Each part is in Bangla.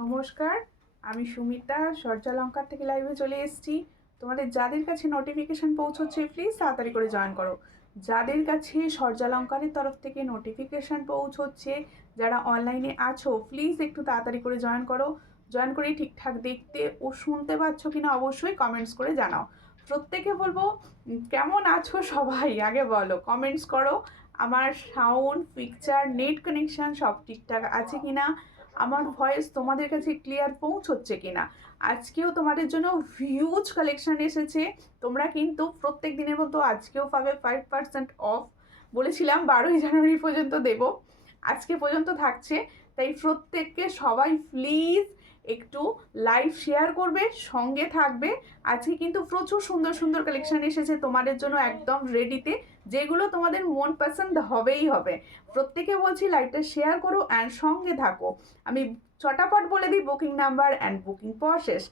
নমস্কার, আমি সুমিতা সূর্যালঙ্কার থেকে লাইভে চলে এসেছি। তোমাদের যাদের কাছে নোটিফিকেশান পৌঁছচ্ছে প্লিজ তাড়াতাড়ি করে জয়েন করো। যাদের কাছে সূর্যালঙ্কারের তরফ থেকে নোটিফিকেশান পৌঁছচ্ছে, যারা অনলাইনে আছো প্লিজ একটু তাড়াতাড়ি করে জয়েন করো। জয়েন করে ঠিকঠাক দেখতে ও শুনতে পাচ্ছ কিনা অবশ্যই কমেন্টস করে জানাও। প্রত্যেকে বলবো কেমন আছো সবাই, আগে বলো, কমেন্টস করো। আমার সাউন্ড, পিকচার, নেট কানেকশান সব ঠিকঠাক আছে কিনা, আমার ভয়েস তোমাদের কাছে ক্লিয়ার পৌঁছচ্ছে কিনা। আজকেও তোমাদের জন্য হিউজ কালেকশন এসেছে। তোমরা কিন্তু প্রত্যেক দিনের মতো আজকেও পাবে 5% অফ। বলেছিলাম 12ই জানুয়ারি পর্যন্ত দেব, আজকে পর্যন্ত থাকছে। তাই প্রত্যেককে সবাই প্লিজ একটু লাইভ শেয়ার করবে, সঙ্গে থাকবে। আজকে কিন্তু প্রচুর সুন্দর সুন্দর কালেকশন এসেছে তোমাদের জন্য একদম রেডিতে, যেগুলো তোমাদের মন পছন্দ হবেই হবে। প্রত্যেকে বলছি লাইভটা শেয়ার করো অ্যান্ড সঙ্গে থাকো। আমি চটাপট বলে দিই booking number and booking process.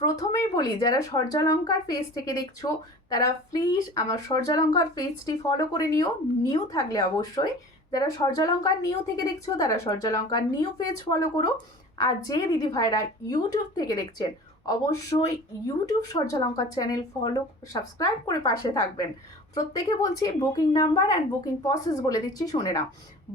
প্রথমেই বলি, যারা সূর্যালঙ্কার পেজ থেকে দেখছো তারা প্লিজ আমার সূর্যালঙ্কার পেজটি ফলো করে নিও, নিউ থাকলে অবশ্যই। যারা সূর্যালঙ্কার নিউ থেকে দেখছো তারা সূর্যালঙ্কার নিউ পেজ ফলো করো। আর যে দিদি ভাইরা ইউটিউব থেকে দেখছেন অবশ্যই ইউটিউব সূর্যালঙ্কার চ্যানেল ফলো সাবস্ক্রাইব করে পাশে থাকবেন। প্রত্যেকে বলছি booking number and booking process বলে দিচ্ছি, শুনে নাও।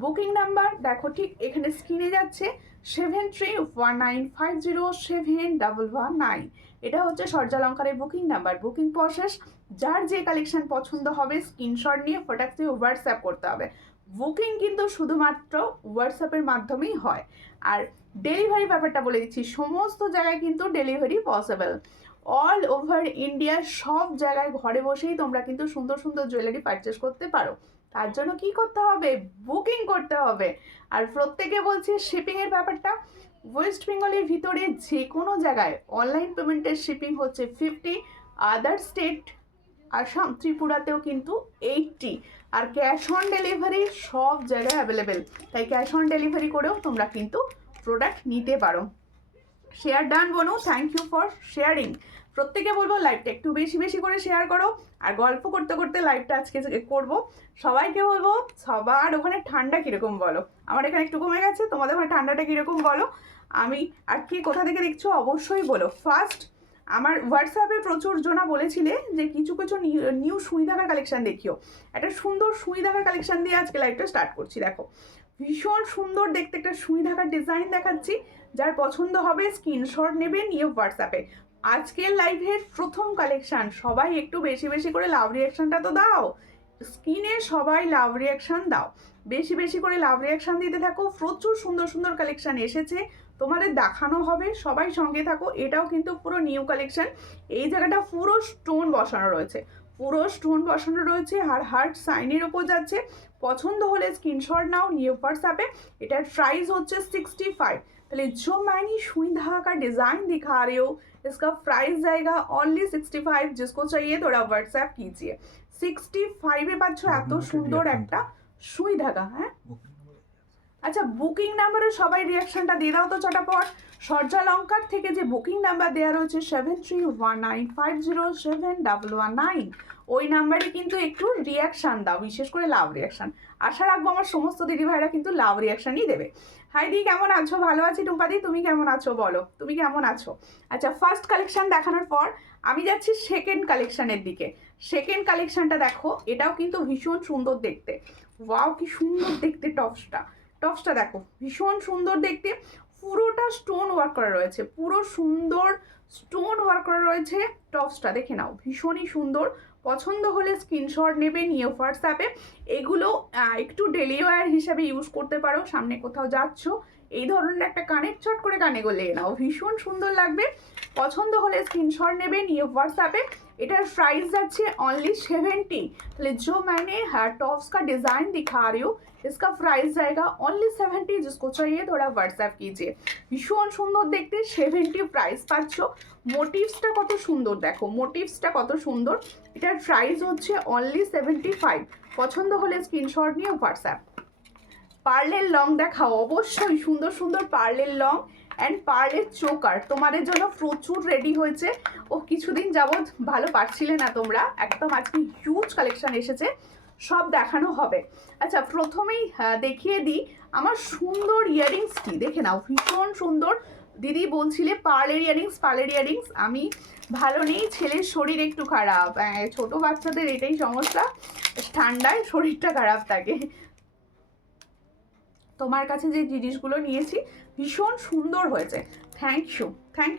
বুকিং নাম্বার দেখো ঠিক এখানে স্ক্রিনে যাচ্ছে 7319507119। এটা হচ্ছে সূর্যালঙ্কারের বুকিং নাম্বার। বুকিং প্রসেস, যার যে কালেকশন পছন্দ হবে স্ক্রিনশট নিয়ে ফটাকতে হোয়াটসঅ্যাপ করতে হবে। বুকিং কিন্তু শুধুমাত্র হোয়াটসঅ্যাপের মাধ্যমেই হয়। আর ডেলিভারি ব্যাপারটা বলে দিচ্ছি, সমস্ত জায়গায় কিন্তু delivery possible. All over India সব জায়গায় ঘরে বসেই তোমরা কিন্তু সুন্দর সুন্দর জুয়েলারি পারচেস করতে পারো। তার জন্য কি করতে হবে? বুকিং করতে হবে। আর প্রত্যেকে বলছে শিপিংয়ের ব্যাপারটা, ওয়েস্ট বেঙ্গলের ভিতরে যে কোনো জায়গায় অনলাইন পেমেন্টের শিপিং হচ্ছে 50, আদার স্টেট আসাম ত্রিপুরাতেও কিন্তু 80, আর ক্যাশ অন ডেলিভারি সব জায়গায় অ্যাভেলেবেল। তাই ক্যাশ অন ডেলিভারি করেও তোমরা কিন্তু প্রোডাক্ট নিতে পারো। শেয়ার ডান বনু, থ্যাংক ইউ ফর শেয়ারিং। প্রত্যেকে বলবো লাইভটা একটু বেশি বেশি করে শেয়ার করো। আর গল্প করতে করতে লাইভটা আজকে করব। সবাইকে বলবো সবার ওখানে ঠান্ডা কীরকম বলো। আমার এখানে একটু কমে গেছে, তোমাদের ওখানে ঠান্ডাটা কীরকম বলো। আমি আর কি কোথা থেকে দেখছো অবশ্যই বলো। ফার্স্ট, আমার হোয়াটসঅ্যাপে প্রচুর জনা বলেছিলে যে কিছু কিছু নিউ সুই ধাগার কালেকশান দেখিও। একটা সুন্দর সুই ধাগার কালেকশান দিয়ে আজকে লাইভটা স্টার্ট করছি। দেখো ভীষণ সুন্দর দেখতে একটা সুই ধাগার ডিজাইন দেখাচ্ছি। যার পছন্দ হবে স্ক্রিনশট নেবে, নিয়ে হোয়াটসঅ্যাপে। আজকের লাইভের প্রথম কালেকশান, সবাই একটু বেশি বেশি করে লাভ রিয়াকশানটা তো দাও। স্ক্রিনে সবাই লাভ রিয়াকশান দাও, বেশি বেশি করে লাভ রিয়াকশান দিতে থাকো। প্রচুর সুন্দর সুন্দর কালেকশান এসেছে, তোমাদের দেখানো হবে, সবাই সঙ্গে থাকো। এটাও কিন্তু পুরো নিউ কালেকশান। এই জায়গাটা পুরো স্টোন বসানো রয়েছে, পুরো স্টোন বসানো রয়েছে, আর হার্ট সাইনের ওপর যাচ্ছে। পছন্দ হলে স্ক্রিনশট নাও, নিয়ে হোয়াটসঅ্যাপে। এটার প্রাইস হচ্ছে 65। पहले जो मैंने सुई धागा का डिज़ाइन दिखा रही हो इसका प्राइस जाएगा ओनली 65। जिसको चाहिए थोड़ा व्हाट्सएप कीजिए। 65 পাচ্ছ এত সুন্দর একটা সুই ধাগা। হ্যাঁ আচ্ছা, বুকিং নাম্বারে সবাই রিয়াকশনটা দিয়ে দাও তো চটাপট। সূর্যালঙ্কার থেকে যে বুকিং নাম্বার দেওয়া রয়েছে 7319507119, ওই নাম্বারে কিন্তু একটু রিয়াকশান দাও, বিশেষ করে লাভ রিয়াকশান। আশা রাখবো আমার সমস্ত দিদিভাইরা কিন্তু লাভ রিয়াকশানই দেবে। হাই দি, কেমন আছো? ভালো আছি। টুম্পাদি, তুমি কেমন আছো বলো, তুমি কেমন আছো? আচ্ছা, ফার্স্ট কালেকশান দেখানোর পর আমি যাচ্ছি সেকেন্ড কালেকশানের দিকে। সেকেন্ড কালেকশানটা দেখো, এটাও কিন্তু ভীষণ সুন্দর দেখতে। ওয়াও, কি সুন্দর দেখতে টপসটা। টপসটা দেখো ভীষণ সুন্দর দেখতে, পুরোটা স্টোন ওয়ার্ক করা রয়েছে, পুরো সুন্দর স্টোন ওয়ার্ক করা রয়েছে। টপসটা দেখে নাও, ভীষণই সুন্দর। পছন্দ হলে স্ক্রিনশট নেবে, নিয়ে হোয়াটসঅ্যাপে। এগুলো একটু ডেলি ওয়্যার হিসাবে ইউজ করতে পারো। সামনে কোথাও যাচ্ছ, এই ধরনের একটা কানের চট করে কানে গলে নাও, ভীষণ সুন্দর লাগবে। পছন্দ হলে স্ক্রিনশট নেবে, নিয়ে হোয়াটসঅ্যাপে। এটার প্রাইস যাচ্ছে অনলি 70। তাহলে जो मैंने टॉप्स का डिज़ाइन दिखा रही हूँ इसका प्राइस जाएगा ओनली 70। जिसको चाहिए थोड़ा व्हाट्सएप कीजिए। ভীষণ সুন্দর দেখতে, 70 প্রাইস পাচ্ছ। মোটিভসটা কত সুন্দর দেখো, মোটিভসটা কত সুন্দর। এটার প্রাইস হচ্ছে অনলি 75। পছন্দ হলে স্ক্রিনশট নিয়ে হোয়াটসঅ্যাপ। পার্লের লং দেখাও অবশ্যই, সুন্দর সুন্দর পার্লের লং অ্যান্ড পার্লের চোকার তোমাদের জন্য প্রচুর রেডি হয়েছে। ও কিছুদিন যাবৎ ভালো পাচ্ছিলে না তোমরা, একদম আজকে হিউজ কালেকশন এসেছে, সব দেখানো হবে। আচ্ছা, প্রথমেই দেখিয়ে দিই আমার সুন্দর ইয়াররিংসটি, দেখে নাও ভীষণ সুন্দর। দিদি বলছিলে পার্লের ইয়ারিংস, আমি ভালো নেই, ছেলের শরীর একটু খারাপ। ছোট বাচ্চাদের এটাই সমস্যা, ঠান্ডায় শরীরটা খারাপ থাকে। তোমার কাছে যে জিনিসগুলো নিয়েছি ভীষণ সুন্দর হয়েছে, থ্যাংক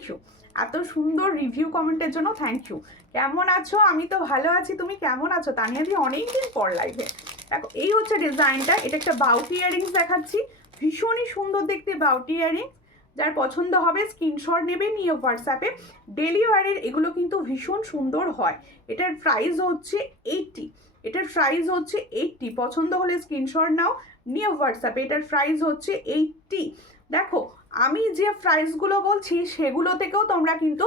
ইউ এত সুন্দর রিভিউ কমেন্টের জন্য, থ্যাংক ইউ। কেমন আছো? আমি তো ভালো আছি, তুমি কেমন আছো? তানিয়াদি অনেকদিন পর লাইভে। দেখো এই হচ্ছে ডিজাইনটা, এটা একটা বাউটি ইয়ারিংস দেখাচ্ছি, ভীষণই সুন্দর দেখতে বাউটি ইয়ারিংস। যার পছন্দ হবে স্ক্রিনশট নেবে, নিয়ে হোয়াটসঅ্যাপে। ডেলি ওয়ারের এগুলো কিন্তু ভীষণ সুন্দর হয়। এটার প্রাইস হচ্ছে 80, পছন্দ হলে স্ক্রিনশট নাও, নিয়ে হোয়াটসঅ্যাপে। এটার প্রাইস হচ্ছে 80। দেখো আমি যে প্রাইসগুলো বলছি সেগুলো থেকেও তোমরা কিন্তু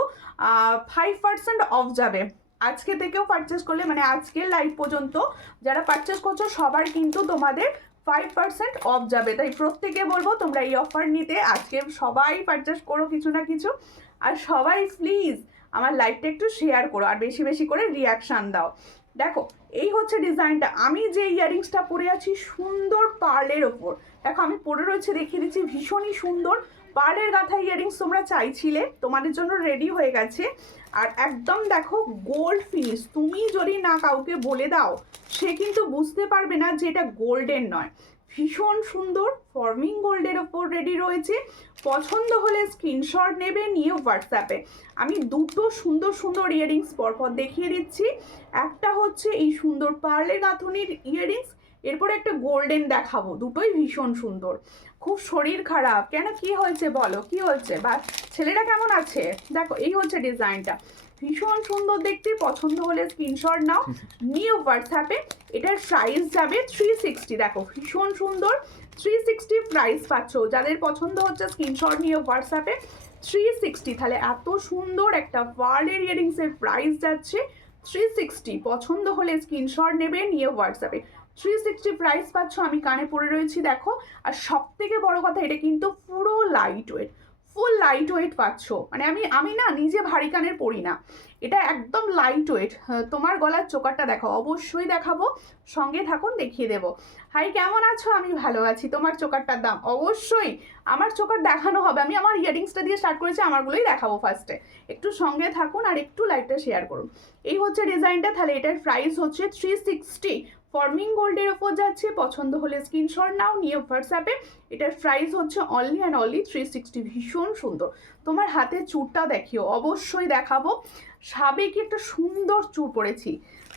5% অফ যাবে আজকে থেকেও পারচেস করলে, মানে আজকের লাইভ পর্যন্ত যারা পারচেস করছো সবার কিন্তু তোমাদের 5% অফ যাবে। তাই প্রত্যেকে বলবো তোমরা এই অফার নিতে, আজকে সবাই পারচেস করো কিছু না কিছু। আর সবাই প্লিজ আমার লাইভটা একটু শেয়ার করো আর বেশি বেশি করে রিয়াকশান দাও। দেখো এই হচ্ছে ডিজাইনটা, আমি যে ইয়ারিংসটা পরে আছি সুন্দর পার্লের ওপর, দেখো আমি পরে রয়েছে দেখিয়ে দিচ্ছি, ভীষণই সুন্দর পার্লের গাঁথা ইয়ারিংস তোমরা চাইছিলে, তোমাদের জন্য রেডি হয়ে গেছে। আর একদম দেখো গোল্ড ফিনিশ, তুমি যদি না কাউকে বলে দাও সে কিন্তু বুঝতে পারবে না যে এটা গোল্ডের নয়। ভীষণ সুন্দর ফর্মিং গোল্ডের ওপর রেডি রয়েছে। পছন্দ হলে স্ক্রিনশট নেবে, নিয়ে হোয়াটসঅ্যাপে। আমি দুটো সুন্দর সুন্দর ইয়ারিংস পরপর দেখিয়ে দিচ্ছি। একটা হচ্ছে এই সুন্দর পার্লের গাঁথনির ইয়ারিংস, এরপরে একটা গোল্ডেন দেখাবো, দুটোই ভীষণ সুন্দর। খুব শরীর খারাপ কেন, কি হয়েছে বলো, কি হয়েছে? বা ছেলেটা কেমন আছে? দেখো এই হচ্ছে ডিজাইনটা, ভীষণ সুন্দর দেখতে। পছন্দ হলে স্ক্রিনশট নাও, নিউ হোয়াটসঅ্যাপে। এটার প্রাইস যাবে 360। দেখো ভীষণ সুন্দর 360 প্রাইস পাচ্ছ। যাদের পছন্দ হচ্ছে স্ক্রিনশট নিয়ে হোয়াটসঅ্যাপে 360। তাহলে এত সুন্দর একটা পার্লের ইয়ারিংসের প্রাইস যাচ্ছে 360। পছন্দ হলে স্ক্রিনশট নেবে, নিয়ে হোয়াটসঅ্যাপে। 360 প্রাইস পাচ্ছ। আমি কানে পরে রয়েছি দেখো। আর সব থেকে বড় কথা, এটা কিন্তু পুরো লাইট ওয়েট, ফুল লাইট ওয়েট পাচ্ছ। মানে আমি না নিজে ভারী কানের পরি না, এটা একদম লাইট ওয়েট। তোমার গলার চোকারটা দেখো, অবশ্যই দেখাবো, সঙ্গে থাকুন দেখিয়ে দেবো। হাই কেমন আছো? আমি ভালো আছি। তোমার চোকারটার দাম অবশ্যই, আমার চোকার দেখানো হবে, আমি আমার ইয়ারিংসটা দিয়ে স্টার্ট করেছি, আমারগুলোই দেখাবো ফার্স্টে। একটু সঙ্গে থাকুন আর একটু লাইটটা শেয়ার করুন। এই হচ্ছে ডিজাইনটা, তাহলে এটার প্রাইস হচ্ছে 360। ফর্মিং গোল্ডের ওপর যাচ্ছে। পছন্দ হলে স্ক্রিনশট নাও, নিয়ে হোয়াটসঅ্যাপে। এটার প্রাইস হচ্ছে অনলি অ্যান্ড অনলি 360। ভীষণ সুন্দর। তোমার হাতের চুরটা দেখিও, অবশ্যই দেখাবো। সাবেকি একটা সুন্দর চুর পরেছি।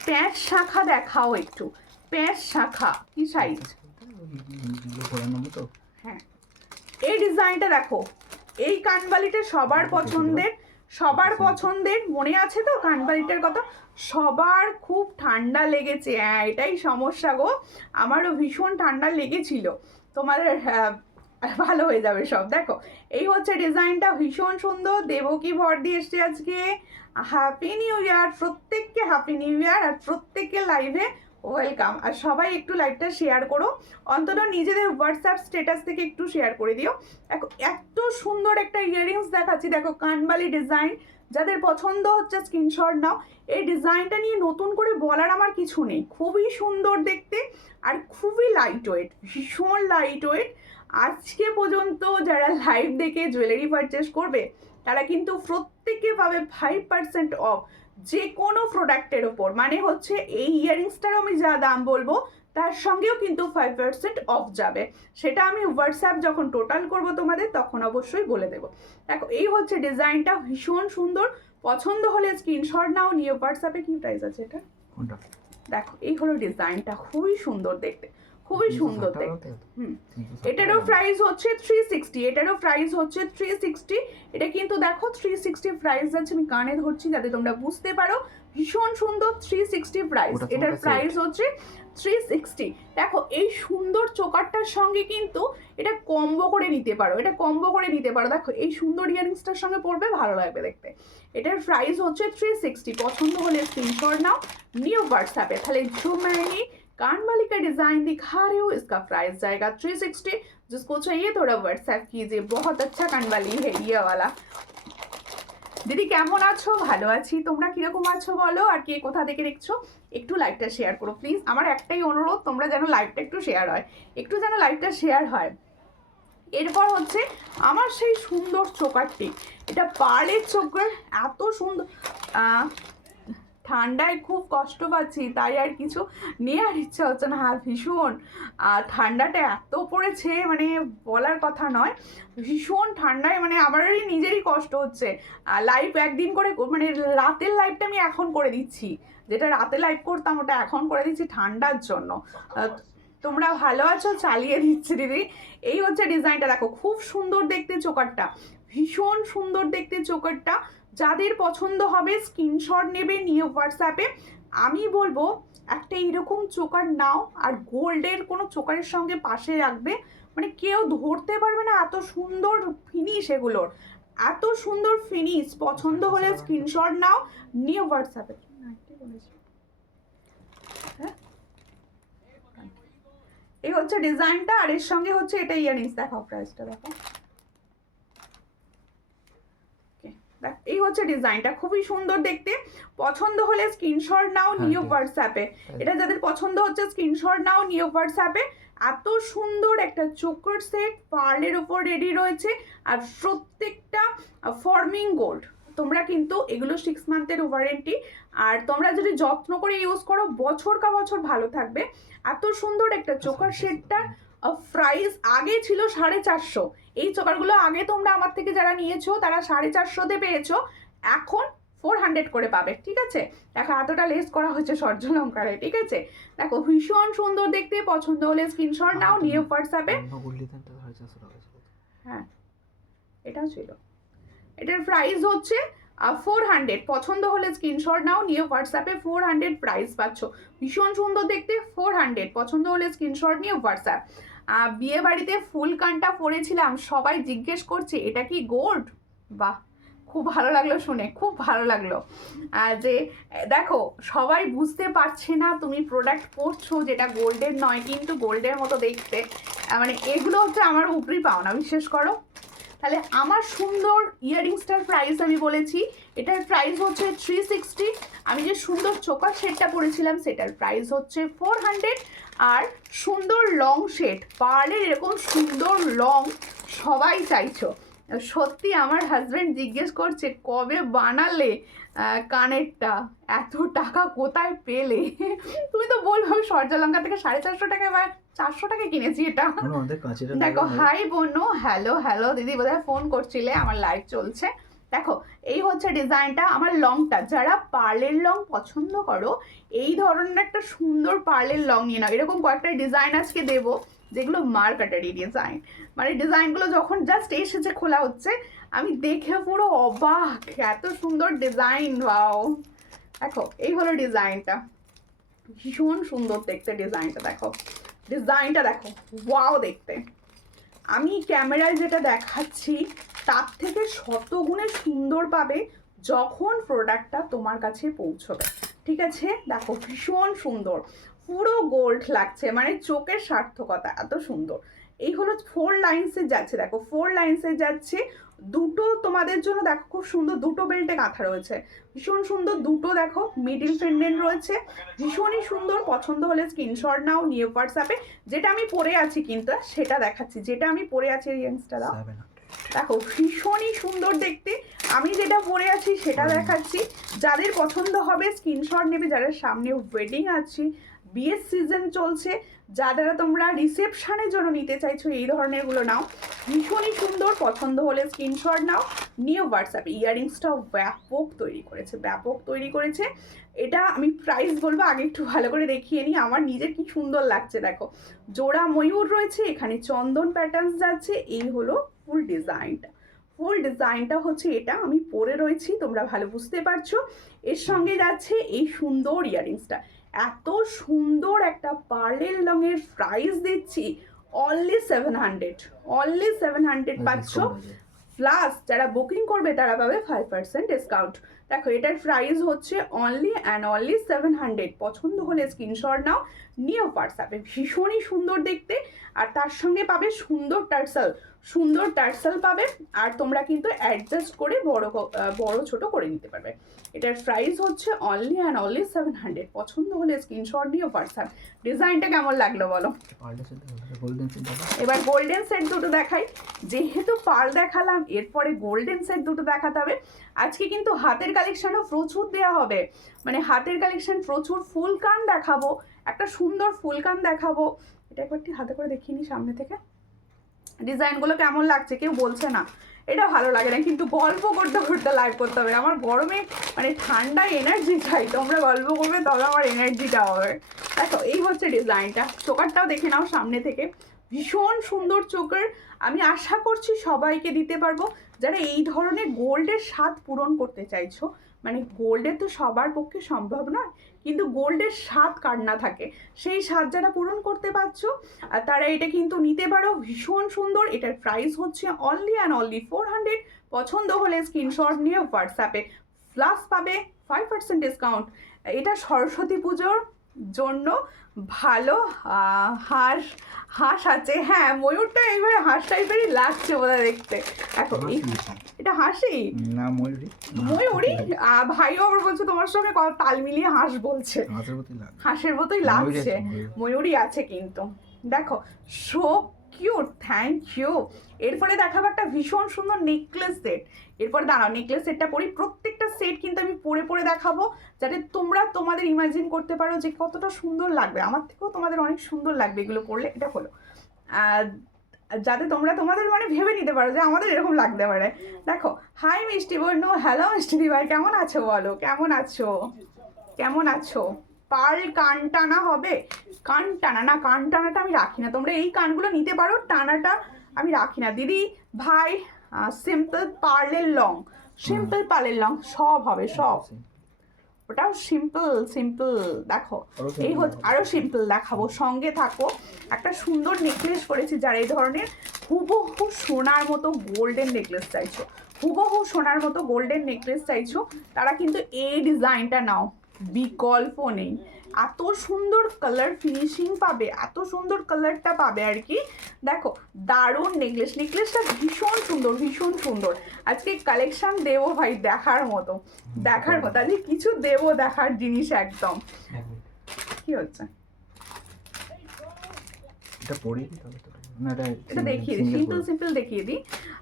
প্যাঁচ শাখা দেখাও একটু, প্যাঁচ শাখা কি সাইজ? হ্যাঁ এই ডিজাইনটা দেখো, এই কানবালিটা সবার পছন্দের মনে আছে তো কানবালিটার কথা? সবার খুব ঠান্ডা লেগেছে, হ্যাঁ এটাই সমস্যা গো, আমারও ভীষণ ঠান্ডা লেগেছিল। তোমাদের ভালো হয়ে যাবে সব। দেখো এই হচ্ছে ডিজাইনটা, ভীষণ সুন্দর। দেবকী ভর্দি এসছে আজকে, হ্যাপি নিউ ইয়ার প্রত্যেককে, হ্যাপি নিউ ইয়ার। আর প্রত্যেককে লাইভে ওয়েলকাম। আর সবাই একটু লাইভটা শেয়ার করো, অন্তত নিজেদের হোয়াটসঅ্যাপ স্ট্যাটাস থেকে একটু শেয়ার করে দিও। দেখো এত সুন্দর একটা ইয়াররিংস দেখাচ্ছি, দেখো কানবালি ডিজাইন। যাদের পছন্দ হচ্ছে স্ক্রিনশট নাও। এই ডিজাইনটা নিয়ে নতুন করে বলার আমার কিছু নেই, খুবই সুন্দর দেখতে আর খুবই লাইট ওয়েট, ভীষণ লাইট ওয়েট। আজকে পর্যন্ত যারা লাইভ দেখে জুয়েলারি পারচেস করবে তারা কিন্তু প্রত্যেকে পাবে 5% অফ যে কোনো প্রোডাক্টের ওপর। মানে হচ্ছে এই ইয়াররিংসটার আমি যা দাম বলবো তার সঙ্গেও কিন্তু 5% অফ যাবে। সেটা আমি হোয়াটসঅ্যাপ যখন টোটাল করব তোমাদের তখন অবশ্যই বলে দেবো। দেখো এই হচ্ছে ডিজাইনটা, ভীষণ সুন্দর। পছন্দ হলে স্ক্রিনশট নাও, নিয়ে হোয়াটসঅ্যাপে। কি প্রাইস আছে এটা? দেখো এই হলো ডিজাইনটা, খুবই সুন্দর দেখতে, খুবই সুন্দর দেখতে। এটারও প্রাইস হচ্ছে 360, এটারও প্রাইস হচ্ছে 360। এটা কিন্তু দেখো 360 প্রাইস আছে, আমি কানে ধরছি যাতে তোমরা বুঝতে পারো। ভীষণ সুন্দর 360 প্রাইস, এটার প্রাইস হচ্ছে 360। দেখো এই সুন্দর চোকারটার সঙ্গে কিন্তু এটা কম্বো করে নিতে পারো, এটা কম্বো করে নিতে পারো। দেখো এই সুন্দর ইয়ারিংসটার সঙ্গে পরবে, ভালো লাগবে দেখতে। এটার প্রাইস হচ্ছে 360। পছন্দ হলে স্ক্রিনশট নাও, নিউ व्हाट्सएप। তাহলে जो मैंने कानवाली का डिजाइन दिखा रही हूँ इसका प्राइस जाएगा 360। जिसको चाहिए थोड़ा व्हाट्सएप कीजिए, बहुत अच्छा कानवाली है ये वाला। দিদি কেমন আছো? ভালো আছি, তোমরা কিরকম আছো বলো, আর কে কোথা থেকে দেখছো একটু লাইভটা শেয়ার করো প্লিজ। আমার একটাই অনুরোধ, তোমরা যেন লাইভটা একটু শেয়ার হয়, একটু যেন লাইভটা শেয়ার হয়। এরপর হচ্ছে আমার সেই সুন্দর চোকারটি, এটা পার্লের চোকার, এত সুন্দর। ঠান্ডায় খুব কষ্ট পাচ্ছি তাই আর কিছু নেওয়ার ইচ্ছা হচ্ছে না। হ্যাঁ ভীষণ ঠান্ডাটা এত পড়েছে মানে বলার কথা নয়, ভীষণ ঠান্ডায় মানে আমারই নিজেরই কষ্ট হচ্ছে। লাইভ একদিন করে মানে রাতের লাইভটা আমি এখন করে দিচ্ছি, যেটা রাতে লাইভ করতাম ওটা এখন করে দিচ্ছি ঠান্ডার জন্য। তোমরা ভালো আছো? চালিয়ে দিচ্ছি দিদি। এই হচ্ছে ডিজাইনটা, দেখো খুব সুন্দর দেখতে চোকারটা, ভীষণ সুন্দর দেখতে চোকারটা। যাদের পছন্দ হবে স্ক্রিনশট নেবে, নিয়ে হোয়াটসঅ্যাপে। আমি বলবো একটা এইরকম চোকার নাও, আর গোল্ডের কোনো চোকারের সঙ্গে পাশে রাখবে, মানে কেউ ধরতে পারবে না, এত সুন্দর ফিনিশ এগুলোর, এত সুন্দর ফিনিশ। পছন্দ হলে স্ক্রিনশট নাও, নিয়ে হোয়াটসঅ্যাপে। হ্যাঁ এই হচ্ছে ডিজাইনটা, আর এর সঙ্গে হচ্ছে এটা ইয়াররিংস। দেখো প্রাইসটা দেখো, এই হচ্ছে ডিজাইনটা, খুবই সুন্দর দেখতে। পছন্দ হলে স্ক্রিনশট নাও, নিয়ে হোয়াটসঅ্যাপে। এটা যাদের পছন্দ হচ্ছে স্ক্রিনশট নাও, নিয়ে হোয়াটসঅ্যাপে। এত সুন্দর একটা চোকার সেট পার্লের ওপর রেডি রয়েছে, আর প্রত্যেকটা ফর্মিং গোল্ড। তোমরা কিন্তু এগুলো 6 মান্থের ওয়ারেন্টি, আর তোমরা যদি যত্ন করে ইউজ করো বছর কা বছর ভালো থাকবে। এত সুন্দর একটা চোকার সেটটা প্রাইস আগে ছিল 450। এই চোকারগুলো আগে তোমরা আমার থেকে যারা নিয়েছো তারা 450-তে পেয়েছো, এখন 400 করে পাবে। ঠিক আছে, দেখো এতটা লেস করা হচ্ছে সূর্যলঙ্কারে। ঠিক আছে, দেখো ভীষণ সুন্দর দেখতে। পছন্দ হলে স্ক্রিনশট নাও, নিয়ে হোয়াটসঅ্যাপে। হ্যাঁ এটাও ছিল, এটার প্রাইস হচ্ছে 400। পছন্দ হলে স্ক্রিনশট নাও, নিয়ে হোয়াটসঅ্যাপে। 400 প্রাইস পাচ্ছ, ভীষণ সুন্দর দেখতে। 400 পছন্দ হলে স্ক্রিনশট নিয়ে হোয়াটসঅ্যাপ। বিয়ে বাড়িতে ফুল কানটা পরেছিলাম, সবাই জিজ্ঞেস করছে এটা কি গোল্ড। বাহ, খুব ভালো লাগলো শুনে, খুব ভালো লাগলো। যে দেখো সবাই বুঝতে পারছে না তুমি প্রোডাক্ট পরছো যেটা গোল্ডের নয়, কিন্তু গোল্ডের মতো দেখতে। মানে এগুলো হচ্ছে আমার উপরি পাওনা, বিশ্বাস করো। তাহলে আমার সুন্দর ইয়াররিংসটার প্রাইস আমি বলেছি, এটার প্রাইস হচ্ছে 360। আমি যে সুন্দর চোকার সেটটা পরেছিলাম সেটার প্রাইস হচ্ছে 400। আর সুন্দর লং সেট, পার্লের এরকম সুন্দর লং সবাই চাইছো। সত্যি আমার হাজব্যান্ড জিজ্ঞেস করছে কবে বানালে কানেরটা, এত টাকা কোথায় পেলে? তুমি তো বলবো আমি সূর্যলঙ্কা থেকে 450 টাকায় বা 400 টাকায় কিনেছি এটা। দেখো হাই বোনো, হ্যালো হ্যালো দিদি, বোধহয় ফোন করছিলে, আমার লাইভ চলছে। দেখো এই হচ্ছে ডিজাইনটা, আমার লংটা। যারা পার্লের লং পছন্দ করো এই ধরনের একটা সুন্দর পার্লের লং নিয়ে নাও। এরকম কয়েকটা ডিজাইন আজকে দেবো যেগুলো মার্কেটারি ডিজাইন, মানে ডিজাইনগুলো যখন জাস্ট এসেছে খোলা হচ্ছে আমি দেখে পুরো অবাক, এত সুন্দর ডিজাইন। ওয়াও, দেখো এই হলো ডিজাইনটা, ভীষণ সুন্দর দেখতে ডিজাইনটা। দেখো ডিজাইনটা দেখো, ওয়াও দেখতে। আমি ক্যামেরায় যেটা দেখাচ্ছি তার থেকে শতগুণে সুন্দর পাবে যখন প্রোডাক্টটা তোমার কাছে পৌঁছবে। ঠিক আছে, দেখো ভীষণ সুন্দর, পুরো গোল্ড লাগছে, মানে চোখের সার্থকতা, এত সুন্দর। এই হলো 4 লাইন্সে যাচ্ছে, দেখো 4 লাইন্সে যাচ্ছে। দুটো তোমাদের জন্য দেখো খুব সুন্দর, দুটো বেল্টে গাঁথা রয়েছে, ভীষণ সুন্দর। দুটো দেখো মিডিল পেন্ডেন্ট রয়েছে, ভীষণই সুন্দর। পছন্দ হলে স্ক্রিনশট নাও, নিয়ে হোয়াটসঅ্যাপে। যেটা আমি পরে আছি কিন্তু সেটা দেখাচ্ছি, যেটা আমি পরে আছি এই ইয়ারিংসটা দাও, দেখো ভীষণই সুন্দর দেখতে। আমি যেটা পরে আছি সেটা দেখাচ্ছি, যাদের পছন্দ হবে স্ক্রিনশট নেবে। যারা সামনে ওয়েডিং আছে, বিয়ের সিজন চলছে, যারা তোমরা রিসেপশনের জন্য নিতে চাইছো এই ধরনেরগুলো নাও, ভীষণই সুন্দর। পছন্দ হলে স্ক্রিনশট নাও, নিয়ে হোয়াটসঅ্যাপে। ইয়াররিংসটাও ব্যাপক তৈরি করেছে, ব্যাপক তৈরি করেছে। এটা আমি প্রাইস বলবো, আগে একটু ভালো করে দেখিয়ে নিই, আমার নিজের কি সুন্দর লাগছে। দেখো জোড়া ময়ূর রয়েছে, এখানে চন্দন প্যাটার্নস যাচ্ছে। এই হলো ফুল ডিজাইনটা, ফুল ডিজাইনটা হচ্ছে এটা, আমি পরে রয়েছি, তোমরা ভালো বুঝতে পারছো। এর সঙ্গে যাচ্ছে এই সুন্দর ইয়াররিংসটা। এত সুন্দর একটা পার্লের লংয়ের প্রাইস দিচ্ছি অনলি 700, অনলি 700 পাচ্ছ। প্লাস যারা বুকিং করবে তারা পাবে 5% ডিসকাউন্ট। দেখো এটার প্রাইস হচ্ছে অনলি অ্যান্ড অনলি 700। পছন্দ হলে স্ক্রিনশট নাও, নিয়ে হোয়াটসঅ্যাপে। ভীষণই সুন্দর দেখতে, আর তার সঙ্গে পাবে সুন্দর টার্সেল, সুন্দর টার্সেল পাবে, আর তোমরা কিন্তু অ্যাডজাস্ট করে বড় ছোট করে নিতে পারবে। এটার প্রাইস হচ্ছে অনলি অ্যান্ড অনলি 700। পছন্দ হলে স্ক্রিনশট নিয়ে হোয়াটসঅ্যাপ। ডিজাইনটা কেমন লাগলো বলো? এবার গোল্ডেন সেট দুটো দেখাই। যেহেতু পার্ল দেখালাম, এরপরে গোল্ডেন সেট দুটো দেখাতে হবে। আজকে কিন্তু হাতের কালেকশনও প্রচুর দেওয়া হবে, মানে হাতের কালেকশন প্রচুর। ফুল কান দেখাবো, একটা সুন্দর ফুল কান দেখাবো। এটা একবারটি হাতে করে দেখিয়ে নি সামনে থেকে। ডিজাইনগুলো কেমন লাগছে কেউ বলছে না, এটা ভালো লাগে না, কিন্তু গল্প করতে করতে লাইভ করতে হবে। আমার গরমে মানে ঠান্ডা এনার্জি চাই, তোমরা গল্প করবে তবে আমার এনার্জিটা হবে। দেখো এই হচ্ছে ডিজাইনটা, চোকারটাও দেখে নাও সামনে থেকে, ভীষণ সুন্দর চোকার। আমি আশা করছি সবাইকে দিতে পারবো যারা এই ধরনের গোল্ডের স্বাদ পূরণ করতে চাইছো। মানে গোল্ডের তো সবার পক্ষে সম্ভব নয়, কিন্তু গোল্ডের স্বাদ কার না থাকে, সেই স্বাদ যারা পূরণ করতে পারছো তারা এটা কিন্তু নিতে পারো। ভীষণ সুন্দর। এটার প্রাইস হচ্ছে অনলি অ্যান্ড অনলি 400। পছন্দ হলে স্ক্রিনশট নিয়ে হোয়াটসঅ্যাপে প্লাস পাবে 5% ডিসকাউন্ট। এটা সরস্বতী পুজোর জন্য ভালো হাঁস আছে। হ্যাঁ, ময়ূরটা এইভাবে হাঁস টাইপেরই লাগছে বোধ হয় দেখতে। দেখো এটা হাসি না ময়ূরী। ভাইও আবার বলছে তোমার সঙ্গে তাল মিলিয়ে হাঁস বলছে, হাঁসের মতোই লাগছে। ময়ূরী আছে কিন্তু দেখো, সো কিউট, থ্যাংক ইউ। এরপরে দেখাবো একটা ভীষণ সুন্দর নেকলেস সেট। এরপরে দাঁড়াও নেকলেস সেটটা পরি। প্রত্যেকটা সেট কিন্তু আমি পরে দেখাবো, যাতে তোমরা তোমাদের ইমাজিন করতে পারো যে কতটা সুন্দর লাগবে। আমার থেকেও তোমাদের অনেক সুন্দর লাগবে এগুলো পরলে। এটা হলো যাতে তোমরা তোমাদের মানে ভেবে নিতে পারো যে আমাদের এরকম লাগতে পারে। দেখো, হাই মিষ্টি বন্ধু, হ্যালো মিষ্টি দিভাই, কেমন আছো বলো? কেমন আছো? কেমন আছো? পার্ল কান টানা হবে? কান টানা না, কান টানাটা আমি রাখি না, তোমরা এই কানগুলো নিতে পারো, টানাটা আমি রাখি না। দিদি ভাই সিম্পল পার্লের লং, সিম্পল পার্লের লং সব হবে, সব। ওটাও সিম্পল দেখো, এই হচ্ছে আরো সিম্পল দেখাবো। সঙ্গে থাকো। একটা সুন্দর নেকলেস পরেছি, যারা এই ধরনের হুবহু সোনার মতো গোল্ডেন নেকলেস চাইছো, হুবহু সোনার মতো গোল্ডেন নেকলেস চাইছো, তারা কিন্তু এই ডিজাইনটা নাও, বিকল্প নেই। এত সুন্দর কালার ফিনিশিং পাবে, এত সুন্দর কালারটা পাবে আর কি। দেখো দারুণ নেকলেসটা ভীষণ সুন্দর, ভীষণ সুন্দর। আজকে কালেকশন দেবো ভাই দেখার মতো, আজকে কিছু দেবো দেখার জিনিস একদম। কি হচ্ছে এটা দেখিয়ে দিই, সিম্পল দেখিয়ে দিই।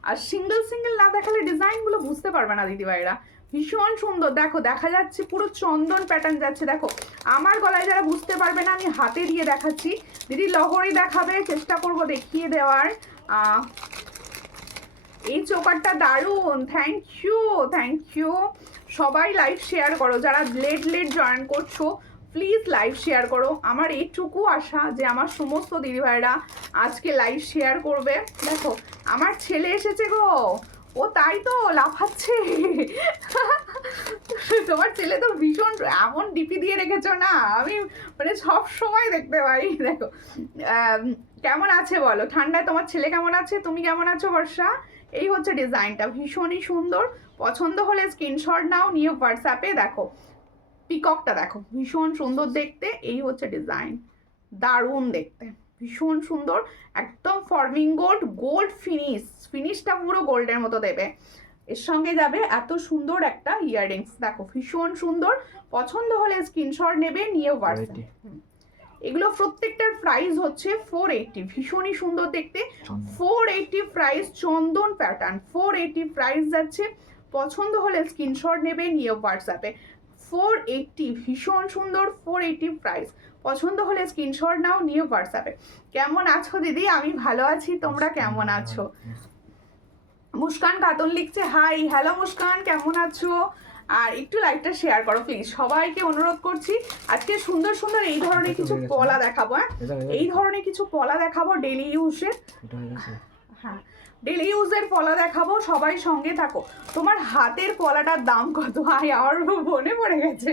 আর সিঙ্গেল না দেখালে ডিজাইনগুলো বুঝতে পারবে না দিদি ভাইরা। ভীষণ সুন্দর। দেখো দেখা যাচ্ছে পুরো চন্দন প্যাটার্ন যাচ্ছে। দেখো আমার গলায় যারা বুঝতে পারবে না, আমি হাতে দিয়ে দেখাচ্ছি। দিদি লহরি দেখাবে, চেষ্টা করবো দেখিয়ে দেওয়ার। এই চোকারটা দারুণ, থ্যাংক ইউ। সবাই লাইভ শেয়ার করো, যারা লেট জয়েন করছো প্লিজ লাইভ শেয়ার করো। আমার এইটুকু আশা যে আমার সমস্ত দিদিভাইরা আজকে লাইভ শেয়ার করবে। দেখো আমার ছেলে এসেছে গো, ও তাই তো লাফাচ্ছে। তোমার ছেলে তো ভীষণ এমন ডিপি দিয়ে রেখেছো না, আমি মানে সব সময় দেখতে পাই। দেখো কেমন আছে বলো, ঠান্ডায় তোমার ছেলে কেমন আছে, তুমি কেমন আছো বর্ষা? এই হচ্ছে ডিজাইনটা, ভীষণই সুন্দর। পছন্দ হলে স্ক্রিনশট নাও, নিয়ে হোয়াটসঅ্যাপে। দেখো পিককটা দেখো, ভীষণ সুন্দর দেখতে। এই হচ্ছে ডিজাইন, দারুণ দেখতে, ভীষণ সুন্দর। একদম ফর্মিং গোল্ড ফিনিশটা পুরো গোল্ডের মতো দেবে। এর সঙ্গে যাবে এত সুন্দর একটা ইয়াররিংস। দেখো ভীষণ সুন্দর। পছন্দ হলে স্ক্রিনশট নেবে, নিয়ে হোয়াটসঅ্যাপ। এগুলো প্রত্যেকটার প্রাইস হচ্ছে 480। ভীষণই সুন্দর দেখতে, 480 প্রাইস। চন্দন প্যাটার্ন 480 প্রাইস যাচ্ছে। পছন্দ হলে স্ক্রিনশট নেবে, নিয়ে হোয়াটসঅ্যাপে। 480 ভীষণ সুন্দর, 480 প্রাইস। পছন্দ হলে স্ক্রিনশট নাও, নিয়ে হোয়াটসঅ্যাপে। কেমন আছো দিদি? আমি ভালো আছি, তোমরা কেমন আছো? মুস্কান খাতুন লিখছে হাই, হ্যালো মুস্কান, কেমন আছো? আর একটু লাইভটা শেয়ার করো প্লিজ, সবাইকে অনুরোধ করছি। আজকে সুন্দর সুন্দর এই ধরনের কিছু পলা দেখাবো। এই ধরনের কিছু পলা দেখাবো ডেইলি ইউজের। হ্যাঁ, ডেইলি ইউজের পলা দেখাবো, সবাই সঙ্গে থাকো। তোমার হাতের পলাটার দাম কত? আমারও মনে পড়ে গেছে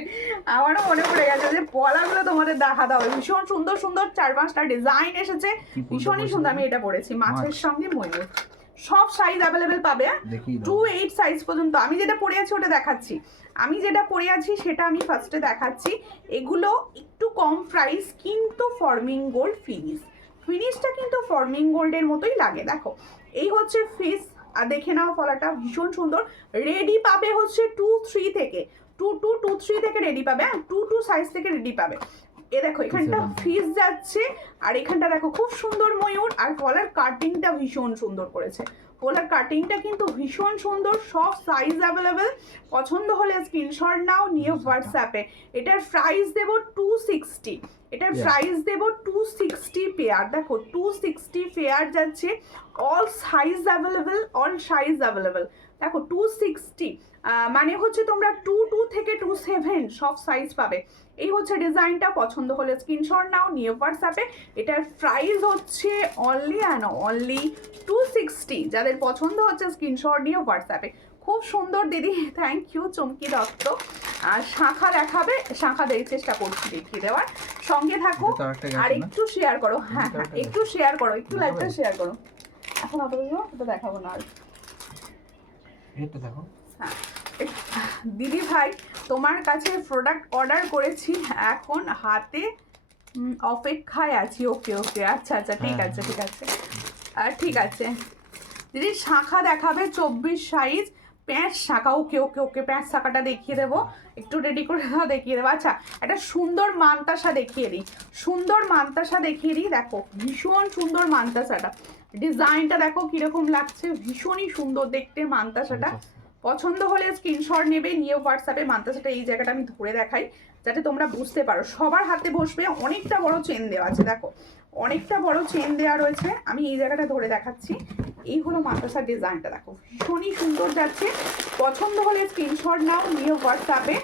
যে পলাগুলো তোমাদের দেখাতে হবে। ভীষণ সুন্দর 4-5টা ডিজাইন এসেছে, ভীষণই সুন্দর। আমি এটা পরেছি মাছের সঙ্গে ময়ূর। সব সাইজ অ্যাভেলেবেল পাবে, 2-8 সাইজ পর্যন্ত। আমি যেটা পরে আছি ওটা দেখাচ্ছি, সেটা আমি ফার্স্টে দেখাচ্ছি। এগুলো একটু কম প্রাইস, কিন্তু ফর্মিং গোল্ড ফিনিশটা কিন্তু ফর্মিং গোল্ডের মতোই লাগে। দেখো এই হচ্ছে ফিস, আর দেখে নাও ফলাটা ভীষণ সুন্দর। রেডি পাবে হচ্ছে 2-3 থেকে, 2-3 থেকে রেডি পাবে, হ্যাঁ 2 সাইজ থেকে রেডি পাবে। এ দেখো এখানটা ফিস যাচ্ছে, আর এখানটা দেখো খুব সুন্দর ময়ূর, আর ফলার কাটিংটা ভীষণ সুন্দর করেছে। ফলার কাটিংটা কিন্তু ভীষণ সুন্দর, সব সাইজ অ্যাভেলেবেল। পছন্দ হলে স্ক্রিনশট নাও, নিয়ে হোয়াটসঅ্যাপে। এটার প্রাইস দেবো 260, এটার প্রাইস দেবো 260 পেয়ার। দেখো 260 পেয়ার যাচ্ছে, all size available, all size available. দেখো 260 মানে হচ্ছে তোমরা 2 থেকে 27 সব সাইজ পাবে। এই হচ্ছে ডিজাইনটা, পছন্দ হলে স্ক্রিনশট নাও, নিয়ে হোয়াটসঅ্যাপে। এটার প্রাইস হচ্ছে অনলি অ্যান্ড অনলি 260। যাদের পছন্দ হচ্ছে স্ক্রিনশট নিয়ে হোয়াটসঅ্যাপে। খুব সুন্দর দিদি, থ্যাংক ইউ চমকি দত্ত। আর শাঁখা দেখাবে, শাঁখা চেষ্টা করছি দেখিয়ে দেওয়ার, সঙ্গে থাকো আর একটু শেয়ার করো। হ্যাঁ হ্যাঁ একটু শেয়ার করো, একটু লাইভটা শেয়ার করো। এখন অত দেখাবো না আর, এটা দেখো। হ্যাঁ দিদি ভাই তোমার কাছে প্রোডাক্ট অর্ডার করেছি, এখন হাতে অপেক্ষায় আছি। ওকে ওকে, আচ্ছা আচ্ছা ঠিক আছে ঠিক আছে, ঠিক আছে দিদি। শাঁখা দেখাবে 24 সাইজ, প্যাঁচ শাঁখা। ওকে ওকে ওকে, প্যাঁচ শাঁখাটা দেখিয়ে দেবো, একটু রেডি করে দাও, দেখিয়ে দেবো। আচ্ছা একটা সুন্দর মানতাসা দেখিয়ে দিই, সুন্দর মানতাসা দেখিয়ে দিই। দেখো ভীষণ সুন্দর মানতাসাটা, ডিজাইনটা দেখো কিরকম লাগছে, ভীষণই সুন্দর দেখতে মানতাসাটা। পছন্দ হলে স্ক্রিনশট নেবে, নিয়ে হোয়াটসঅ্যাপে। মানতাসাটা এই জায়গাটা আমি ধরে দেখাই যাতে তোমরা বুঝতে পারো, সবার হাতে বসবে। অনেকটা বড় চেন দেওয়া আছে, দেখো অনেকটা বড় চেন দেওয়া রয়েছে, আমি এই জায়গাটা ধরে দেখাচ্ছি। এই হলো মাদ্রাসার ডিজাইনটা, দেখো ভীষণই সুন্দর যাচ্ছে। পছন্দ হলে স্ক্রিনশট নাও, নিয়ে হোয়াটসঅ্যাপে।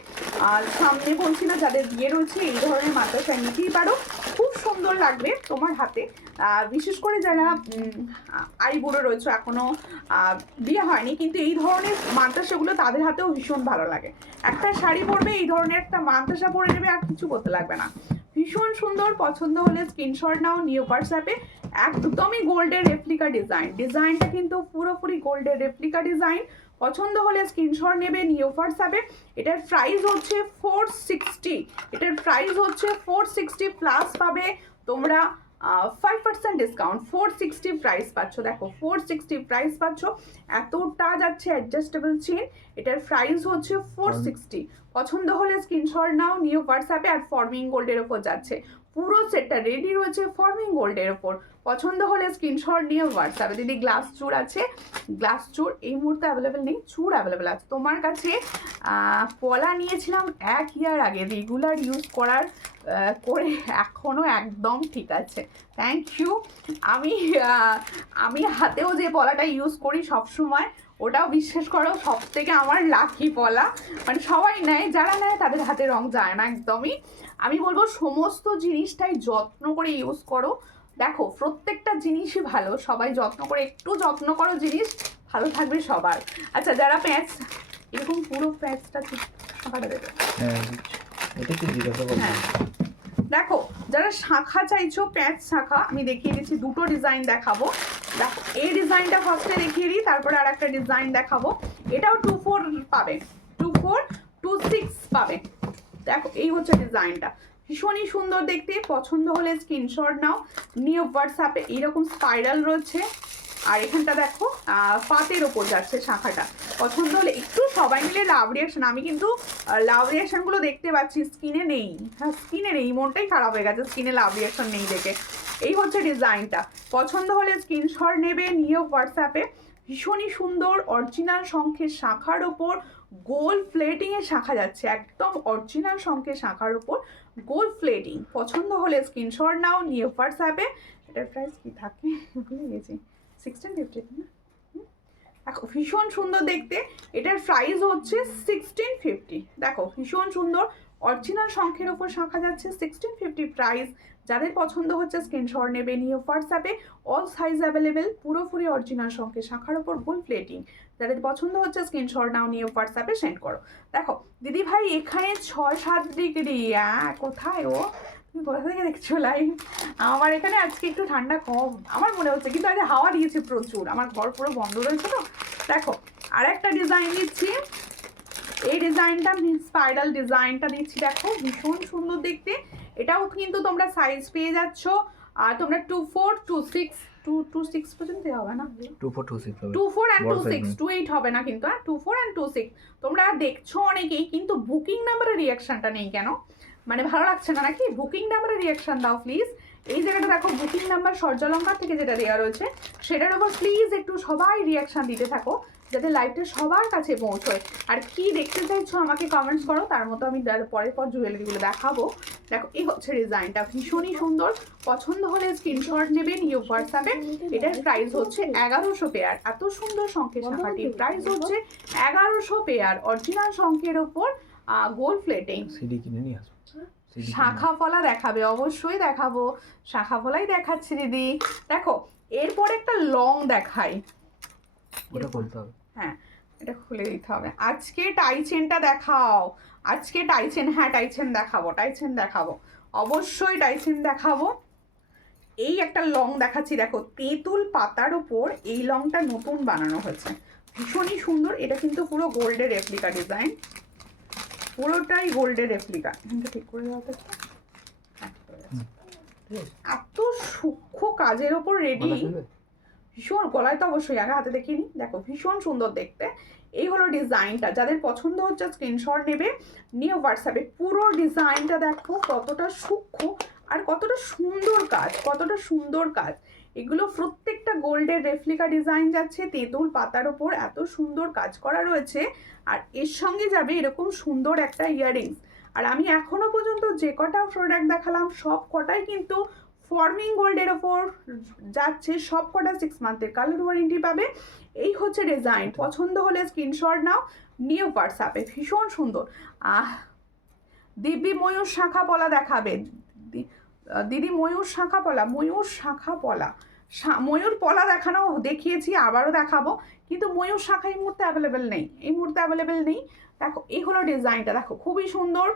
আর সামনে বলছি না, যাদের বিয়ে রয়েছে এই ধরনের মাদ্রাসা নিতেই পারো, খুব সুন্দর লাগবে তোমার হাতে। বিশেষ করে যারা আইবুড়ো রয়েছে, এখনো বিয়ে হয়নি, কিন্তু এই ধরনের মাদ্রাসাগুলো তাদের হাতেও ভীষণ ভালো লাগে। একটা শাড়ি পরবে, এই ধরনের একটা মাদ্রাসা পরে নেবে, আর কিছু করতে লাগবে না। ভীষণ সুন্দর, পছন্দ হলে স্ক্রিনশট নাও, নিয়ে হোয়াটসঅ্যাপে। একদমই গোল্ডের রেপ্লিকা ডিজাইন, ডিজাইনটা কিন্তু পুরোপুরি গোল্ডের রেপ্লিকা ডিজাইন। পছন্দ হলে স্ক্রিনশট নেবে, নিয়ে হোয়াটসঅ্যাপে। এটার প্রাইস হচ্ছে 460, এটার প্রাইস হচ্ছে 460 প্লাস পাবে তোমরা 5% ডিসকাউন্ট, 460 প্রাইস পাচ্ছ। দেখো 460 প্রাইস পাচ্ছ, এতটা যাচ্ছে অ্যাডজাস্টেবল চেন। এটার প্রাইস হচ্ছে 460। পছন্দ হলে স্ক্রিনশট নাও, নিয়ে হোয়াটসঅ্যাপে। আর ফর্মিং গোল্ডের ওপর যাচ্ছে, পুরো সেটটা রেডি রয়েছে ফর্মিং গোল্ডের ওপর। পছন্দ হলে স্ক্রিনশট নিয়ে হোয়াটসঅ্যাপে। দিদি গ্লাস চুর আছে, গ্লাস চুর এই মুহূর্তে অ্যাভেলেবেল নেই, চুর অ্যাভেলেবেল আছে তোমার কাছে। পলা নিয়েছিলাম 1 ইয়ার আগে, রেগুলার ইউজ করার করে এখনও একদম ঠিক আছে, থ্যাংক ইউ। আমি হাতেও যে পলাটা ইউজ করি সব সময়, ওটাও বিশ্বাস করো সব থেকে আমার লাকি পলা। মানে সবাই নেয়, যারা নেয় তাদের হাতে রং যায় না একদমই। আমি বলবো সমস্ত জিনিসটাই যত্ন করে ইউজ করো। দেখো প্রত্যেকটা জিনিসই ভালো, সবাই যত্ন করে, একটু যত্ন করো, জিনিস ভালো থাকবে সবার। আচ্ছা যারা প্যাঁচ, এরকম পুরো প্যাঁচটা শাঁখাটা দেবে, হ্যাঁ দেখো যারা শাঁখা চাইছো, প্যাঁচ শাঁখা আমি দেখিয়ে দিচ্ছি, দুটো ডিজাইন দেখাবো। দেখো এই ডিজাইনটা ফার্স্টে দেখিয়ে দিই, তারপরে আর একটা ডিজাইন দেখাবো। এটাও 24 পাবে, 24, 26 পাবে। দেখো এই হচ্ছে ডিজাইনটা, ভীষণই সুন্দর দেখতে। পছন্দ হলে স্ক্রিনশট নাও, নিয়ে হোয়াটসঅ্যাপে। এইরকম স্পাইরাল রয়েছে, আর এখানটা দেখো পাতের ওপর যাচ্ছে শাঁখাটা। পছন্দ হলে একটু সবাই মিলে লাভ রিয়াকশন, আমি কিন্তু লাভ রিয়াকশনগুলো দেখতে পাচ্ছি, স্কিনে নেই। হ্যাঁ স্কিনে নেই, মনটাই খারাপ হয়ে গেছে স্কিনে লাভ রিয়াকশন নেই দেখে। এই হচ্ছে ডিজাইনটা, পছন্দ হলে স্ক্রিনশট নেবে, নিয়ে হোয়াটসঅ্যাপে। ভীষণই সুন্দর অরিজিনাল শঙ্খের শাখার ওপর গোল প্লেটিংয়ের শাখা যাচ্ছে, একদম অরিজিনাল শঙ্খের শাখার ওপর গোল প্লেটিং। পছন্দ হলে স্ক্রিনশট নাও, নিয়ে হোয়াটসঅ্যাপে। এটার প্রাইস কি থাকে ভুলে গেছি, 1650 না? দেখো ভীষণ সুন্দর দেখতে, এটার প্রাইস হচ্ছে 1650। দেখো ভীষণ সুন্দর অরিজিনাল শঙ্খের ওপর শাখা যাচ্ছে, 1650 প্রাইস। যাদের পছন্দ হচ্ছে স্ক্রিনশট নেবে, নিয়ে হোয়াটসঅ্যাপে। অল সাইজ অ্যাভেলেবেল, পুরোপুরি অরিজিনাল শঙ্খের শাখার ওপর গোল প্লেটিং। যাদের পছন্দ হচ্ছে স্ক্রিনশট নাও, নিয়ে হোয়াটসঅ্যাপে সেন্ড করো। দেখো দিদি ভাই এখানে 6-7 ডিগ্রি, কোথায় ও, তুমি কোথা থেকে দেখছো লাইভ? আমার এখানে আজকে একটু ঠান্ডা কম আমার মনে হচ্ছে, কিন্তু আজ হাওয়া দিয়েছে প্রচুর, আমার ঘর পুরো বন্ধ রয়েছে তো। দেখো আর একটা ডিজাইন দিচ্ছি, এই ডিজাইনটা স্পাইরাল ডিজাইনটা দিচ্ছি, দেখো ভীষণ সুন্দর দেখতে। এটাও কিন্তু তোমরা সাইজ পেয়ে যাচ্ছ, আর তোমরা 24, 26 2 6 পর্যন্ত হবে না 2426 হবে 24 and বড় 26 size 28 হবে না কিন্তু 24 and 26 তোমরা দেখছো অনেকেই কিন্তু বুকিং নাম্বারের রিয়াকশনটা নেই কেন মানে ভালো লাগছে না নাকি বুকিং নাম্বারের রিয়াকশন দাও প্লিজ এই জায়গাটা দেখো বুকিং নাম্বার সূর্যালঙ্কার থেকে যেটা দেওয়া রয়েছে সেটার উপর প্লিজ একটু সবাই রিয়াকশন দিতে থাকো যাতে লাইভটা সবার কাছে পৌঁছয় আর কি দেখতে চাইছো আমাকে কমেন্টস করো তার মতো আমি পরের পর জুয়েলারিগুলো দেখাবো দেখো এই হচ্ছে ডিজাইনটা ভীষণই সুন্দর পছন্দ হলে স্ক্রিনশট নেবেন ইউ হোয়াটসঅ্যাপে এটার প্রাইস হচ্ছে 1100 পেয়ার এত সুন্দর শঙ্খের শাখাটির প্রাইস হচ্ছে 1100 পেয়ার অরিজিনাল শঙ্খের ওপর গোল্ড প্লেটিং সিডি কিনে নিয়ে আসো শাখা ফলা দেখাবে অবশ্যই দেখাবো শাখা ফলাই দেখাচ্ছি দিদি দেখো এরপর একটা লং দেখাই ওটা খুলতে হবে হ্যাঁ এটা খুলে দিতে হবে আজকে টাইচেনটা দেখাও আজকে টাইচেন হ্যাঁ টাইচেন দেখাবো অবশ্যই টাইচেন দেখাবো এই একটা লং দেখাচ্ছি দেখো তেঁতুল পাতার ওপর এই লংটা নতুন বানানো হয়েছে ভীষণই সুন্দর এটা কিন্তু পুরো গোল্ডের রেপ্লিকা ডিজাইন পুরোটাই গোল্ডের রেপ্লিকা এখানটা ঠিক করে দেওয়া তো এত সূক্ষ্ম কাজের ওপর রেডি ভীষণ গলায় তো অবশ্যই আগে হাতে দেখিয়ে নিই দেখো ভীষণ সুন্দর দেখতে এই হলো ডিজাইনটা যাদের পছন্দ হচ্ছে স্ক্রিনশট নেবে নিয়ে হোয়াটসঅ্যাপে পুরো ডিজাইনটা দেখো কতটা সূক্ষ্ম আর কতটা সুন্দর কাজ এগুলো প্রত্যেকটা গোল্ডের রেপ্লিকা ডিজাইন যাচ্ছে তেঁতুল পাতার ওপর এত সুন্দর কাজ করা রয়েছে আর এর সঙ্গে যাবে এরকম সুন্দর একটা ইয়াররিংস আর আমি এখনো পর্যন্ত যে কটা প্রোডাক্ট দেখালাম সব কটাই কিন্তু ফর্মিং গোল্ডের ওপর যাচ্ছে সব কটা 6 মান্থের কালার ওয়ারেন্টি পাবে এই হচ্ছে ডিজাইন পছন্দ হলে স্ক্রিনশট নাও নিয়ে হোয়াটসঅ্যাপে ভীষণ সুন্দর দিব্যি ময়ূর শাখা পলা দেখাবে দিদি ময়ূর শাখা পলা ময়ূর পলা দেখিয়েছি আবারও দেখাবো কিন্তু ময়ূর শাখা এই মুহূর্তে অ্যাভেলেবেল নেই দেখো এই হলো ডিজাইনটা দেখো খুবই সুন্দর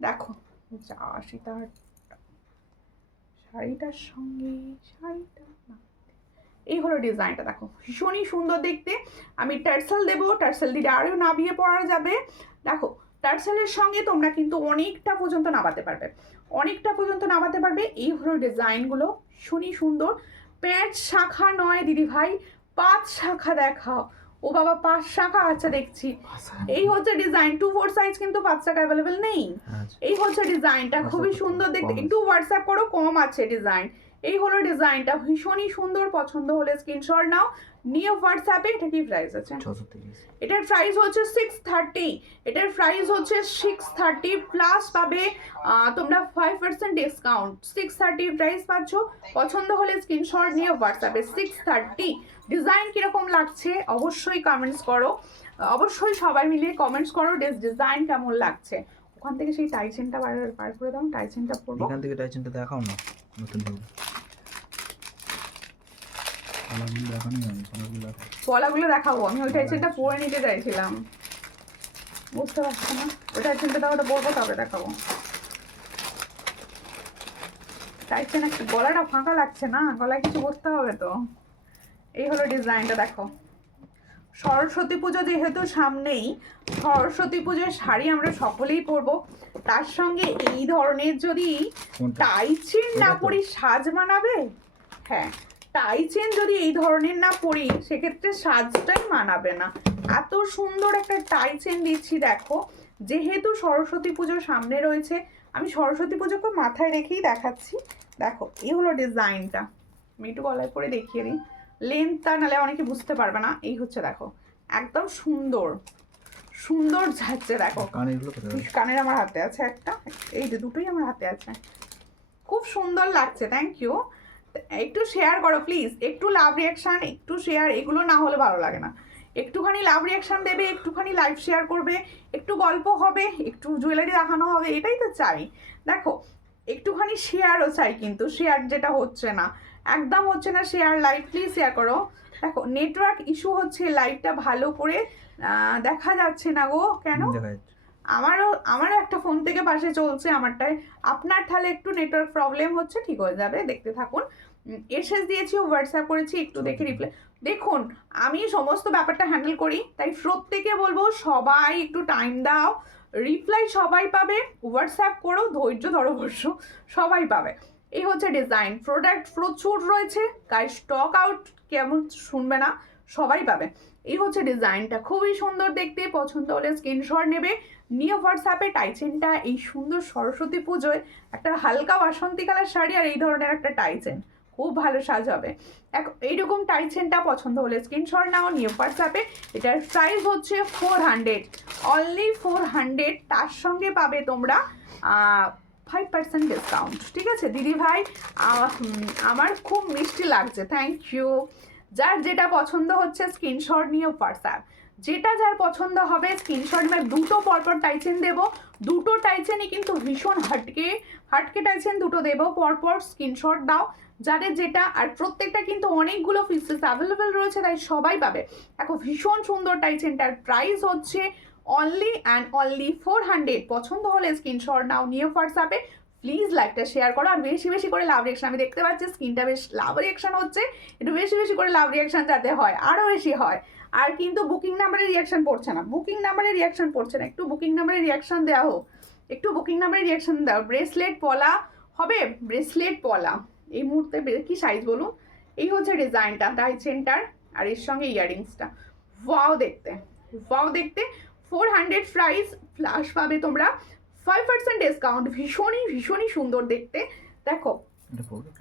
দেখো যা সীতার শাড়িটার সঙ্গে এই হলো ডিজাইনটা দেখো ভীষণই সুন্দর দেখতে আমি টার্সেল দেবো টার্সেল দিলে আরও নাবিয়ে পড়া যাবে দেখো টার্সেলের সঙ্গে তোমরা কিন্তু অনেকটা পর্যন্ত নামাতে পারবে এই হলো ডিজাইনগুলো ভীষণই সুন্দর 5 শাখা নয় দিদি ভাই 5 শাখা দেখাও ও বাবা 5 শাখা আচ্ছা দেখছি এই হচ্ছে ডিজাইন 2-4 সাইজ কিন্তু 5 শাখা অ্যাভেলেবেল নেই এই হচ্ছে ডিজাইনটা খুবই সুন্দর দেখতে একটু হোয়াটসঅ্যাপ করো কম আছে ডিজাইন এই হলো ডিজাইনটা ভীষণই সুন্দর পছন্দ হলে স্ক্রিনশট নাও নিয়ে হোয়াটসঅ্যাপে এটা কি প্রাইস আছে 630 এটার প্রাইস হচ্ছে 630 প্লাস পাবে তোমরা 5% ডিসকাউন্ট 630 প্রাইস পাচ্ছ পছন্দ হলে স্ক্রিনশট নিয়ে হোয়াটসঅ্যাপে 630 ডিজাইন কিরকম লাগছে অবশ্যই কমেন্টস করো অবশ্যই সবাই মিলে কমেন্টস করো ডিজাইন কেমন লাগছে ওখান থেকে সেই টাইচেনটা বার করে দাও টাইচেনটা পরবো এখান থেকে টাইচেনটা দেখাও না নতুন ভাবে পলাগুলো দেখাবো আমি ওই টাইচেনটা পরে নিতে চাইছিলাম বুঝতে পারছি না ওই টাইচেনটা ওটা বলবো তবে দেখাবো টাইচেন একটু গলাটা ফাঁকা লাগছে না গলায় কিছু বসতে হবে তো এই হলো ডিজাইনটা দেখো সরস্বতী পুজো যেহেতু সামনেই সরস্বতী পুজোর শাড়ি আমরা সকলেই পরবো তার সঙ্গে এই ধরনের যদি টাইচেন না পরি সাজ মানাবে হ্যাঁ টাইচেন যদি এই ধরনের না পরি সেক্ষেত্রে সাজটাই মানাবে না এত সুন্দর একটা টাইচেন দিচ্ছি দেখো যেহেতু সরস্বতী পুজো সামনে রয়েছে আমি সরস্বতী পুজোকে মাথায় রেখেই দেখাচ্ছি দেখো এই হলো ডিজাইনটা আমি একটু গলায় পরে দেখিয়ে দিই লেন্থটা নালে অনেকে বুঝতে পারবে না এই হচ্ছে দেখো একদম সুন্দর যাচ্ছে দেখো কানের আমার হাতে আছে একটা এই যে দুটোই আমার হাতে আছে খুব সুন্দর লাগছে থ্যাংক ইউ একটু শেয়ার করো প্লিজ একটু লাভ রিয়াকশান একটু শেয়ার এগুলো না হলে ভালো লাগে না একটুখানি লাভ রিয়াকশান দেবে একটুখানি লাইভ শেয়ার করবে একটু গল্প হবে একটু জুয়েলারি দেখানো হবে এটাই তো চাই দেখো একটুখানি শেয়ারও চাই কিন্তু শেয়ার যেটা হচ্ছে না একদম হচ্ছে না শেয়ার লাইভ প্লিজ শেয়ার করো দেখো নেটওয়ার্ক ইস্যু হচ্ছে লাইভটা ভালো করে দেখা যাচ্ছে না গো কেন আমারও একটা ফোন থেকে পাশে চলছে আমারটায় আপনার তাহলে একটু নেটওয়ার্ক প্রবলেম হচ্ছে ঠিক হয়ে যাবে দেখতে থাকুন এসএস দিয়েছি হোয়াটসঅ্যাপ করেছি একটু দেখে রিপ্লাই দেখুন আমি সমস্ত ব্যাপারটা হ্যান্ডেল করি তাই প্রত্যেকে বলবো সবাই একটু টাইম দাও রিপ্লাই সবাই পাবে হোয়াটসঅ্যাপ করো ধৈর্য ধরো বসো সবাই পাবে এই হচ্ছে ডিজাইন। প্রোডাক্ট প্রচুর রয়েছে গাইস, স্টক আউট কেমন শুনবে না, সবাই পাবে। এই হচ্ছে ডিজাইনটা, খুবই সুন্দর দেখতে। পছন্দ হলে স্ক্রিনশট নেবে, নিয়ে হোয়াটসঅ্যাপে। টাইচেনটা এই সুন্দর সরস্বতী পুজোয় একটা হালকা বাসন্তী কালার শাড়ি আর এই ধরনের একটা টাইচেন খুব ভালো সাজ হবে। এইরকম টাইচেনটা পছন্দ হলে স্ক্রিনশট নাও, নিয়ে হোয়াটসঅ্যাপে। এটার প্রাইস হচ্ছে 400, অনলি 400। তার সঙ্গে পাবে তোমরা 5% ডিসকাউন্ট। ঠিক আছে দিদি ভাই, আমার খুব মিষ্টি লাগছে, থ্যাংক ইউ। যার যেটা পছন্দ হচ্ছে স্ক্রিনশট নিয়ে হোয়াটসঅ্যাপ, যেটা যার পছন্দ হবে স্ক্রিনশট। আমি দুটো পরপর টাইচেন দেবো, দুটো টাইচেনই কিন্তু ভীষণ হাটকে টাইচেন দুটো দেবো পরপর, স্ক্রিনশট দাও যাদের যেটা। আর প্রত্যেকটা কিন্তু অনেকগুলো পিসেস অ্যাভেলেবেল রয়েছে, তাই সবাই পাবে। দেখো ভীষণ সুন্দর টাইচেনটার প্রাইস হচ্ছে অনলি অ্যান্ড অনলি 400। পছন্দ হলে স্ক্রিনশট নাও, নিয়ে হোয়াটসঅ্যাপে। প্লিজ লাইকটা শেয়ার করো, আর বেশি বেশি করে লাভ রিয়াকশন। আমি দেখতে পাচ্ছি স্ক্রিনটা বেশ লাভ রিয়াকশন হচ্ছে, একটু বেশি বেশি করে লাভ রিয়াকশন যাতে হয়, আরও বেশি হয়। আর কিন্তু বুকিং নাম্বারে রিয়াকশন পড়ছে না, বুকিং নাম্বারে রিয়াকশন পড়ছে না, একটু বুকিং নাম্বারে রিয়াকশন দেওয়া হোক, একটু বুকিং নাম্বারে রিয়াকশন দাও। ব্রেসলেট পলা হবে, ব্রেসলেট পলা এই মুহূর্তে কি সাইজ বলুন। এই হচ্ছে ডিজাইনটা টাইচেনটার, আর এর সঙ্গে ইয়াররিংসটা। ওয়াও দেখতে, ওয়াও দেখতে। 400 প্রাইস, প্লাস পাবে তোমরা 5% ডিসকাউন্ট। ভীষণই ভীষণই সুন্দর দেখতে। দেখো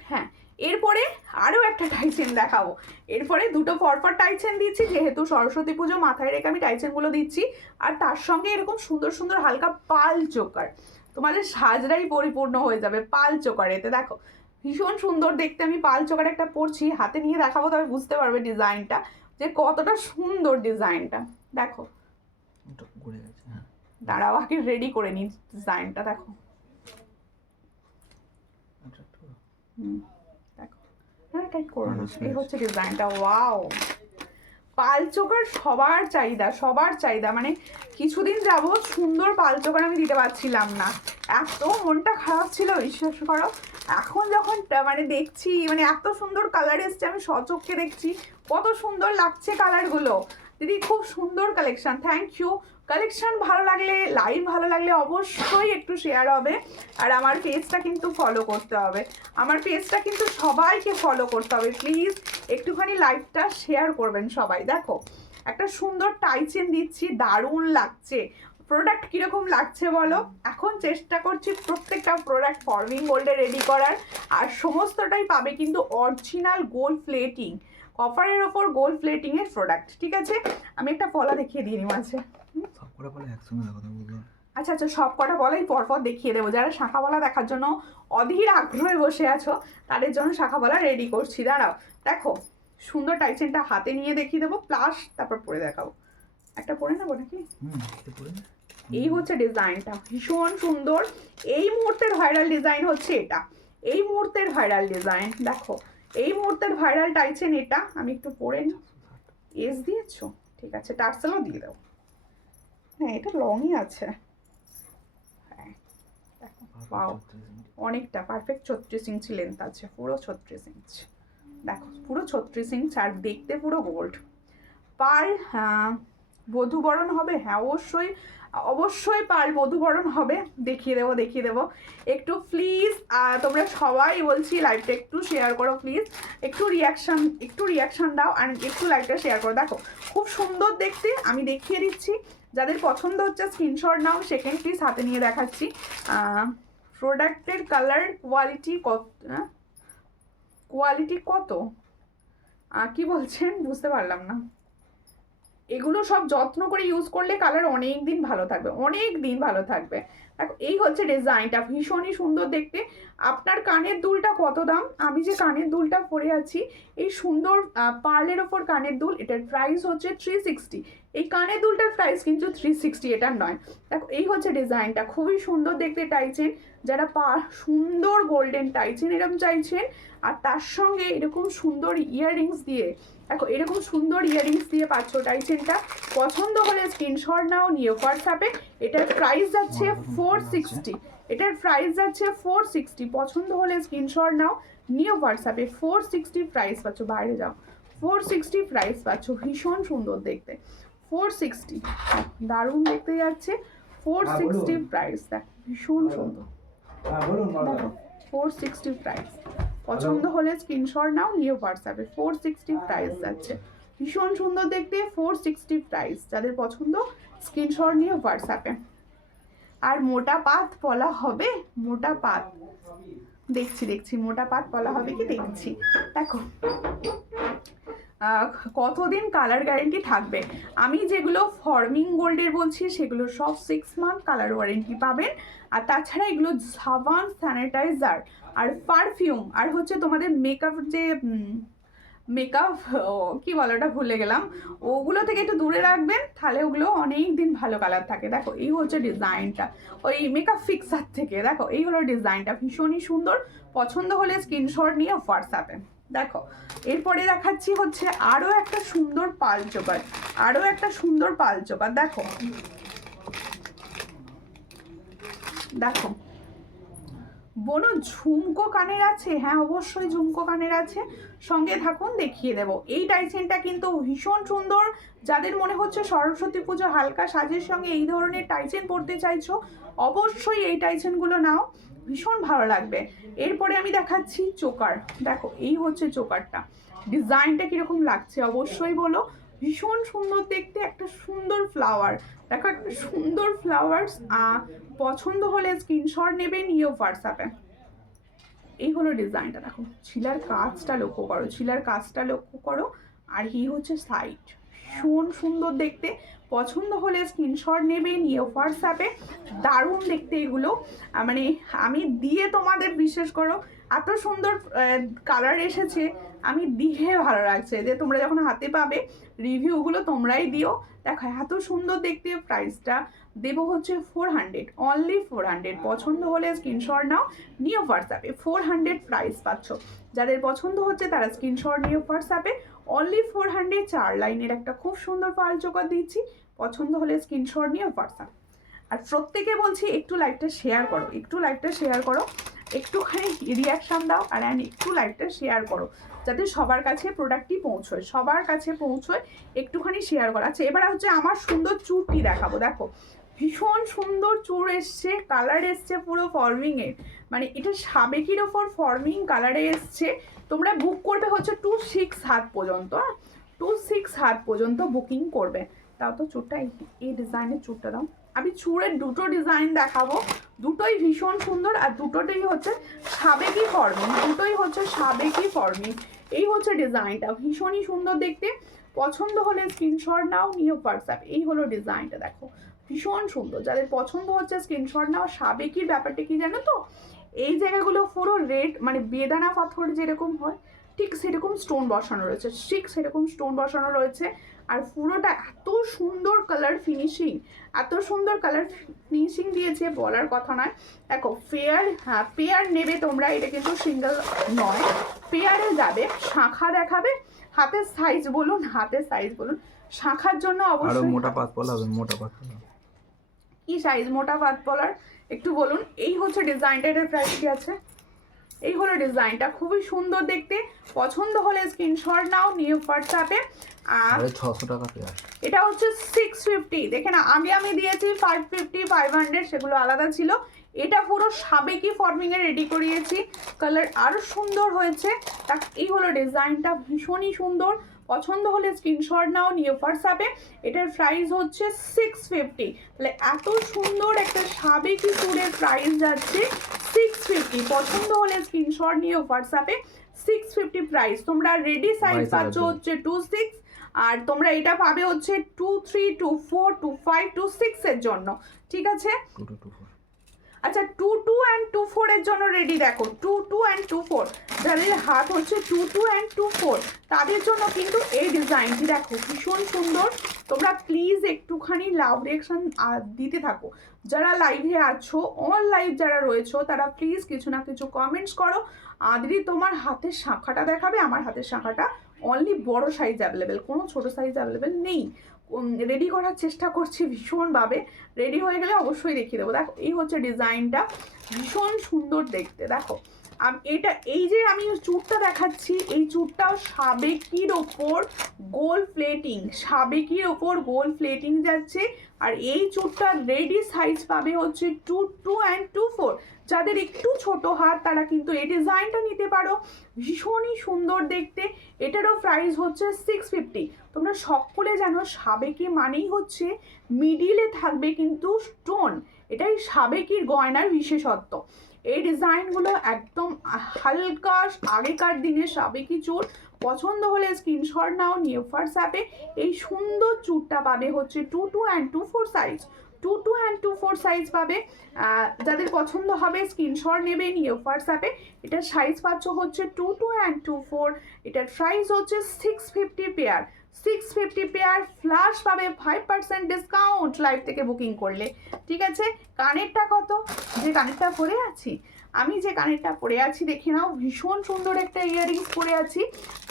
হ্যাঁ, এরপরে আরও একটা টাইচেন দেখাবো। এরপরে দুটো পরপর টাইচেন দিচ্ছি, যেহেতু সরস্বতী পুজো মাথায় রেখে আমি টাইচেনগুলো দিচ্ছি। আর তার সঙ্গে এরকম সুন্দর সুন্দর হালকা পাল চোকার, তোমাদের সাজরাই পরিপূর্ণ হয়ে যাবে পাল চোকার এতে। দেখো ভীষণ সুন্দর দেখতে। আমি পাল চোকার একটা পরছি, হাতে নিয়ে দেখাবো, তবে বুঝতে পারবে ডিজাইনটা যে কতটা সুন্দর ডিজাইনটা। দেখো দাঁড়াও আগে রেডি করে নিই ডিজাইনটা। দেখো দেখো হ্যাঁ টাইট করো না। এই হচ্ছে ডিজাইনটা, ওয়াও। পাল চোকার সবার চাহিদা, সবার চাহিদা। মানে কিছুদিন যাবত সুন্দর পাল চোকার আমি দিতে পারছিলাম না, এত মনটা খারাপ ছিল বিশ্বাস করো। এখন যখন মানে দেখছি, মানে এত সুন্দর কালার এসছে, আমি সচক্ষে দেখছি কত সুন্দর লাগছে কালারগুলো। দিদি খুব সুন্দর কালেকশন, থ্যাংক ইউ। কালেকশন ভালো লাগলে, লাইভ ভালো লাগলে অবশ্যই একটু শেয়ার হবে। আর আমার পেজটা কিন্তু ফলো করতে হবে, আমার পেজটা কিন্তু সবাইকে ফলো করতে হবে। প্লিজ একটুখানি লাইভটা শেয়ার করবেন সবাই। দেখো একটা সুন্দর টাইচেন দিচ্ছি, দারুণ লাগছে। প্রোডাক্ট কীরকম লাগছে বলো। এখন চেষ্টা করছি প্রত্যেকটা প্রোডাক্ট ফর্মিং গোল্ডে রেডি করার, আর সমস্তটাই পাবে কিন্তু অরিজিনাল গোল্ড প্লেটিং, কপারের ওপর গোল্ড প্লেটিংয়ের প্রোডাক্ট। ঠিক আছে, আমি একটা পলা দেখিয়ে দিই মাঝে। আচ্ছা আচ্ছা, সব কটা বলাই পরপর দেখিয়ে দেবো। যারা শাখা বলা দেখার জন্য অধীর আগ্রহে বসে আছো তাদের জন্য শাখা বলা রেডি করছি, দাঁড়াও। দেখো সুন্দর টাইচেনটা হাতে নিয়ে দেখিয়ে দেবো, প্লাস তারপর পরে দেখাবো। একটা পরে নেবো নাকি? এই হচ্ছে ডিজাইনটা, ভীষণ সুন্দর। এই মুহূর্তের ভাইরাল ডিজাইন হচ্ছে এটা, এই মুহূর্তের ভাইরাল ডিজাইন। দেখো এই মুহূর্তের ভাইরাল টাইচেন এটা। আমি একটু পরে নিই। এস দিয়েছো, ঠিক আছে, টার্সেলও দিয়ে দাও। হ্যাঁ এটা লংই আছে, হ্যাঁ দেখো পাও অনেকটা পারফেক্ট 36 ইঞ্চি লেন্থ আছে, পুরো 36 ইঞ্চ। দেখো পুরো 36 ইঞ্চ, আর দেখতে পুরো গোল্ড। পার্ল বধূবরণ হবে, হ্যাঁ অবশ্যই অবশ্যই পার্ল বধূবরণ হবে, দেখিয়ে দেবো দেখিয়ে দেবো। একটু প্লিজ তোমরা সবাই বলছি লাইভটা একটু শেয়ার করো প্লিজ, একটু রিয়াকশান দাও, আর একটু লাইভটা শেয়ার করো। দেখো খুব সুন্দর দেখতে, আমি দেখিয়ে দিচ্ছি। যাদের পছন্দ হচ্ছে স্ক্রিনশট নাও, সেকেন্ড পিস হাতে নিয়ে দেখাচ্ছি। প্রোডাক্টের কালার কোয়ালিটি কত কি বলছেন বুঝতে পারলাম না। এগুলো সব যত্ন করে ইউজ করলে কালার অনেক দিন ভালো থাকবে, অনেক দিন ভালো থাকবে। দেখো এই হচ্ছে ডিজাইনটা, ভীষণই সুন্দর দেখতে। আপনার কানের দুলটা কত দাম? আমি যে কানের দুলটা পরে আছি, এই সুন্দর পার্লের ওপর কানের দুল, এটার প্রাইস হচ্ছে 360। এই কানের দুলটার প্রাইস কিন্তু 360, এটার নয়। দেখো এই হচ্ছে ডিজাইনটা, খুবই সুন্দর দেখতে টাইচেন। যারা সুন্দর গোল্ডেন টাইচেন এরকম চাইছেন, আর তার সঙ্গে এরকম সুন্দর ইয়াররিংস দিয়ে, দেখো এরকম সুন্দর ইয়াররিংস দিয়ে পাচ্ছ টাইচেনটা। পছন্দ হলে স্ক্রিনশট নাও, নিয়ে হোয়াটসঅ্যাপে। এটার প্রাইস যাচ্ছে 460, এটার প্রাইস যাচ্ছে 460। পছন্দ হলে স্ক্রিনশট নাও, নিয়ে হোয়াটসঅ্যাপে। 460 প্রাইস পাচ্ছ, বাইরে যাও, 460 প্রাইস পাচ্ছ। ভীষণ সুন্দর দেখতে, 460 দারুণ দেখতে যাচ্ছে। 460 প্রাইস, দেখ ভীষণ সুন্দর। দেখো 460 প্রাইস। পছন্দ হলে স্ক্রিনশট নাও, নিয়ে হোয়াটসঅ্যাপে। 460 প্রাইস যাচ্ছে, ভীষণ সুন্দর দেখতে। 460 প্রাইস, যাদের পছন্দ স্ক্রিনশট নিয়ে হোয়াটসঅ্যাপে। আর মোটা পাত বলা হবে, মোটা পাত দেখছি মোটা পাত বলা হবে কি দেখছি। দেখো কতদিন কালার গ্যারেন্টি থাকবে। আমি যেগুলো ফর্মিং গোল্ডের বলছি সেগুলো সব 6 মান্থ কালার ওয়ারেন্টি পাবেন। আর তাছাড়া এগুলো সাবান, স্যানিটাইজার আর পারফিউম আর হচ্ছে তোমাদের মেকআপ যে মেকআপ কি বলো ওটা ভুলে গেলাম, ওগুলো থেকে একটু দূরে রাখবেন, তাহলে ওগুলো অনেক দিন ভালো কালার থাকে। দেখো এই হচ্ছে ডিজাইনটা, ওই মেকআপ ফিক্সার থেকে। দেখো এই হলো ডিজাইনটা, ভীষণই সুন্দর। পছন্দ হলে স্ক্রিনশট নিয়ে হোয়াটসঅ্যাপে। দেখো এরপরে দেখাচ্ছি হচ্ছে আরও একটা সুন্দর পাল চোকার, আরও একটা সুন্দর পাল চোকার। দেখো দেখো বলো ঝুমকো কানের আছে? হ্যাঁ অবশ্যই ঝুমকো কানের আছে, সঙ্গে থাকুন দেখিয়ে দেবো। এই টাইসেনটা কিন্তু ভীষণ সুন্দর। যাদের মনে হচ্ছে সরস্বতী পুজো হালকা সাজের সঙ্গে এই ধরনের টাইসেন পরতে চাইছো, অবশ্যই এই টাইসেনগুলো নাও, ভীষণ ভালো লাগবে। এরপরে আমি দেখাচ্ছি চোকার। দেখো এই হচ্ছে চোকারটা, ডিজাইনটা কিরকম লাগছে অবশ্যই বলো। ভীষণ সুন্দর দেখতে, একটা সুন্দর ফ্লাওয়ার। দেখো একটা সুন্দর ফ্লাওয়ার্স। পছন্দ হলে স্ক্রিনশট নেবে, নিয়ে হোয়াটসঅ্যাপে। এই হলো ডিজাইনটা। দেখো ছিলার কাজটা লক্ষ্য করো, ছিলার কাজটা লক্ষ্য করো। আর এই হচ্ছে সাইড, ভীষণ সুন্দর দেখতে। পছন্দ হলে স্ক্রিনশট নেবে, নিয়ে হোয়াটসঅ্যাপে। দারুণ দেখতে এগুলো, মানে আমি দিয়ে তোমাদের বিশেষ করো এত সুন্দর কালার এসেছে, আমি দিয়ে ভালো লাগছে যে তোমরা যখন হাতে পাবে রিভিউগুলো তোমরাই দিও। দেখো এত সুন্দর দেখতে। প্রাইসটা দেবো হচ্ছে 400, অনলি 400। পছন্দ হলে স্ক্রিনশট নাও, নিয়ে হোয়াটসঅ্যাপে। 400 প্রাইস পাচ্ছ। যাদের পছন্দ হচ্ছে তারা স্ক্রিনশট নিয়ে হোয়াটসঅ্যাপে, অনলি 400। 4 লাইনের একটা খুব সুন্দর পাল চোকার দিচ্ছি, পছন্দ হলে স্ক্রিনশট নিয়ে হোয়াটসঅ্যাপ। আর প্রত্যেকে বলছি একটু লাইভটা শেয়ার করো, একটু লাইভটা শেয়ার করো, একটুখানি রিয়াকশান দাও, আর একটু লাইভটা শেয়ার করো, যাতে সবার কাছে প্রোডাক্টটি পৌঁছয়, সবার কাছে পৌঁছয়। একটুখানি শেয়ার করা। আচ্ছা এবার হচ্ছে আমার সুন্দর চুরটি দেখাবো। দেখো ভীষণ সুন্দর চুর এসছে, কালার এসছে পুরো ফর্মিংয়ের, মানে এটা সাবেকির ওপর ফর্মিং কালারে এসছে। তোমরা বুক করবে হচ্ছে 26 হাত পর্যন্ত, 26 হাত পর্যন্ত বুকিং করবে। তাও তো চুরটা এই ডিজাইনের চুরটা দাও। আমি চুরের দুটো ডিজাইন দেখাবো, দুটোই ভীষণ সুন্দর আর দুটোতেই হচ্ছে সাবেকি ফর্মিং, দুটোই হচ্ছে সাবেকি ফর্মিং। এই হচ্ছে ডিজাইনটা, ভীষণই সুন্দর দেখতে। পছন্দ হলে স্ক্রিনশট নাও, নিয়ে হোয়াটসঅ্যাপ। এই হলো ডিজাইনটা, দেখো ভীষণ সুন্দর। যাদের পছন্দ হচ্ছে স্ক্রিনশট নাও। সাবেকির ব্যাপারটা কি জানো তো, এই জায়গাগুলো পুরো রেড, মানে বেদানা পাথর যেরকম হয় ঠিক সেরকম স্টোন বসানো রয়েছে, ঠিক সেরকম স্টোন বসানো রয়েছে। আর পুরোটা এত সুন্দর কালার ফিনিশিং, এত সুন্দর কালার ফিনিশিং দিয়েছে বলার কথা নয়। দেখো পেয়ার, হ্যাঁ পেয়ার নেবে তোমরা, এটা কিন্তু সিঙ্গেল নয়, পেয়ারে যাবে। শাখা দেখাবে, হাতের সাইজ বলুন, হাতের সাইজ বলুন। শাখার জন্য অবশ্যই মোটা পাত বলা হবে, মোটা পাত কি সাইজ মোটা পাত বলার একটু বলুন। এই হচ্ছে ডিজাইনটা, এটার প্রাইস কি আছে? এই হলো ডিজাইনটা, খুবই সুন্দর দেখতে। পছন্দ হলে স্ক্রিনশট নাও, নিয়ে হোয়াটসঅ্যাপে। আর 600 টাকা পেয়ার, এটা হচ্ছে 650। দেখে না আগে আমি দিয়েছি 550, 500, সেগুলো আলাদা ছিল। এটা পুরো সাবেকি ফর্মিং এ রেডি করিয়েছি, কালার আরো সুন্দর হয়েছে। এই হলো ডিজাইনটা, ভীষণই সুন্দর। পছন্দ হলে স্ক্রিনশট নাও, নিয়ে হোয়াটসঅ্যাপে। এটার প্রাইস হচ্ছে 650। তাহলে এত সুন্দর একটা সাবেকি চুড়ের প্রাইস যাচ্ছে 650। পছন্দ হলে স্ক্রিনশট নিয়ে হোয়াটসঅ্যাপে। 650 প্রাইস। তোমরা রেডি সাইজ পাচ্ছ হচ্ছে 26, আর তোমরা এটা পাবে হচ্ছে 23, 24, 25, 26 এর জন্য, ঠিক আছে? আচ্ছা 22 and 24 এর জন্য রেডি। দেখো 22 and 24, যাদের হাত হচ্ছে 22 and 24 তাদের জন্য কিন্তু এই ডিজাইনটি দেখো ভীষণ সুন্দর। তোমরা প্লিজ একটুখানি লাভ রিয়াকশন দিতে থাকো। যারা লাইভে আছো, অন লাইভ যারা রয়েছো, তারা প্লিজ কিছু না কিছু কমেন্টস করো। দিদি তোমার হাতের শাখাটা দেখাবে। আমার হাতের শাখাটা অনলি বড় সাইজ অ্যাভেলেবেল, কোনো ছোট সাইজ অ্যাভেলেবেল নেই। রেডি করার চেষ্টা করছি ভীষণভাবে, রেডি হয়ে গেলে অবশ্যই দেখিয়ে দেবো। দেখো এই হচ্ছে ডিজাইনটা, ভীষণ সুন্দর দেখতে। দেখো এটা এই যে আমি চুটটা দেখাচ্ছি, এই চুটটাও সাবেকির ওপর গোল প্লেটিং, সাবেকির ওপর গোল প্লেটিং যাচ্ছে। আর এই চুটটার রেডি সাইজ পাবে হচ্ছে 2 and 2/4। যাদের একটু ছোট হাত তারা কিন্তু এই ডিজাইনটা নিতে পারো, ভীষণই সুন্দর দেখতে। এটারও প্রাইস হচ্ছে 650। তোমরা সকলে জানো সাবেকি মানেই হচ্ছে মিডিলে থাকবে কিন্তু স্টোন, এটাই সাবেকির গয়নার বিশেষত্ব। এই ডিজাইনগুলো একদম হালকা আগেকার দিনের সাবেকি চুট। পছন্দ হলে স্ক্রিনশট নাও, নিয়ে হোয়াটসঅ্যাপে এই সুন্দর চুটটা পাবে হচ্ছে 2 and 2/4 সাইজ, 2 and 2/4 সাইজ পাবে। যাদের পছন্দ হবে স্ক্রিনশট নেবে, নিয়ে হোয়াটসঅ্যাপে। এটার সাইজ পাচ্ছ হচ্ছে 2 and 2/4। এটার প্রাইস হচ্ছে 650 পেয়ার, 650 পেয়ার। ফ্ল্যাশ পাবে 5% ডিসকাউন্ট লাইভ থেকে বুকিং করলে। ঠিক আছে, কানেরটা কত? যে কানেরটা পরে আছি, আমি যে কানেরটা পরে আছি দেখে নাও, ভীষণ সুন্দর একটা ইয়াররিংস পরে আছি।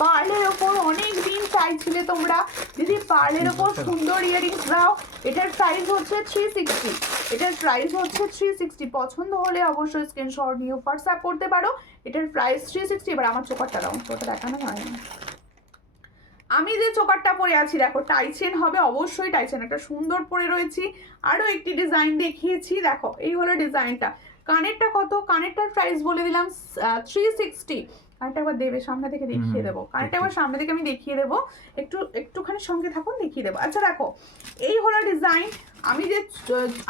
পার্লের ওপর অনেক দিন চাইছিলে তোমরা দিদি পার্লের ওপর সুন্দর ইয়াররিংস দাও। এটার প্রাইস হচ্ছে 360, এটার প্রাইস হচ্ছে 360। পছন্দ হলে অবশ্যই স্ক্রিনশট নিয়ে হোয়াটসঅ্যাপ করতে পারো। এটার প্রাইস 360। এবার আমার চোকারটা দাও, ওটা দেখানো হয় না। আমি যে চোকারটা পরে আছি দেখো, টাইচেন হবে অবশ্যই, টাইচেন একটা সুন্দর পরে রয়েছি। আরও একটি ডিজাইন দেখিয়েছি, দেখো এই হলো ডিজাইনটা। কানেরটা কত? কানেরটার প্রাইস বলে দিলাম 360। কানেরটা একবার দেবে, সামনে থেকে দেখিয়ে দেবো। কানেরটা একবার সামনে থেকে আমি দেখিয়ে দেবো, একটুখানি সঙ্গে থাকুন, দেখিয়ে দেবো। আচ্ছা দেখো, এই হলো ডিজাইন।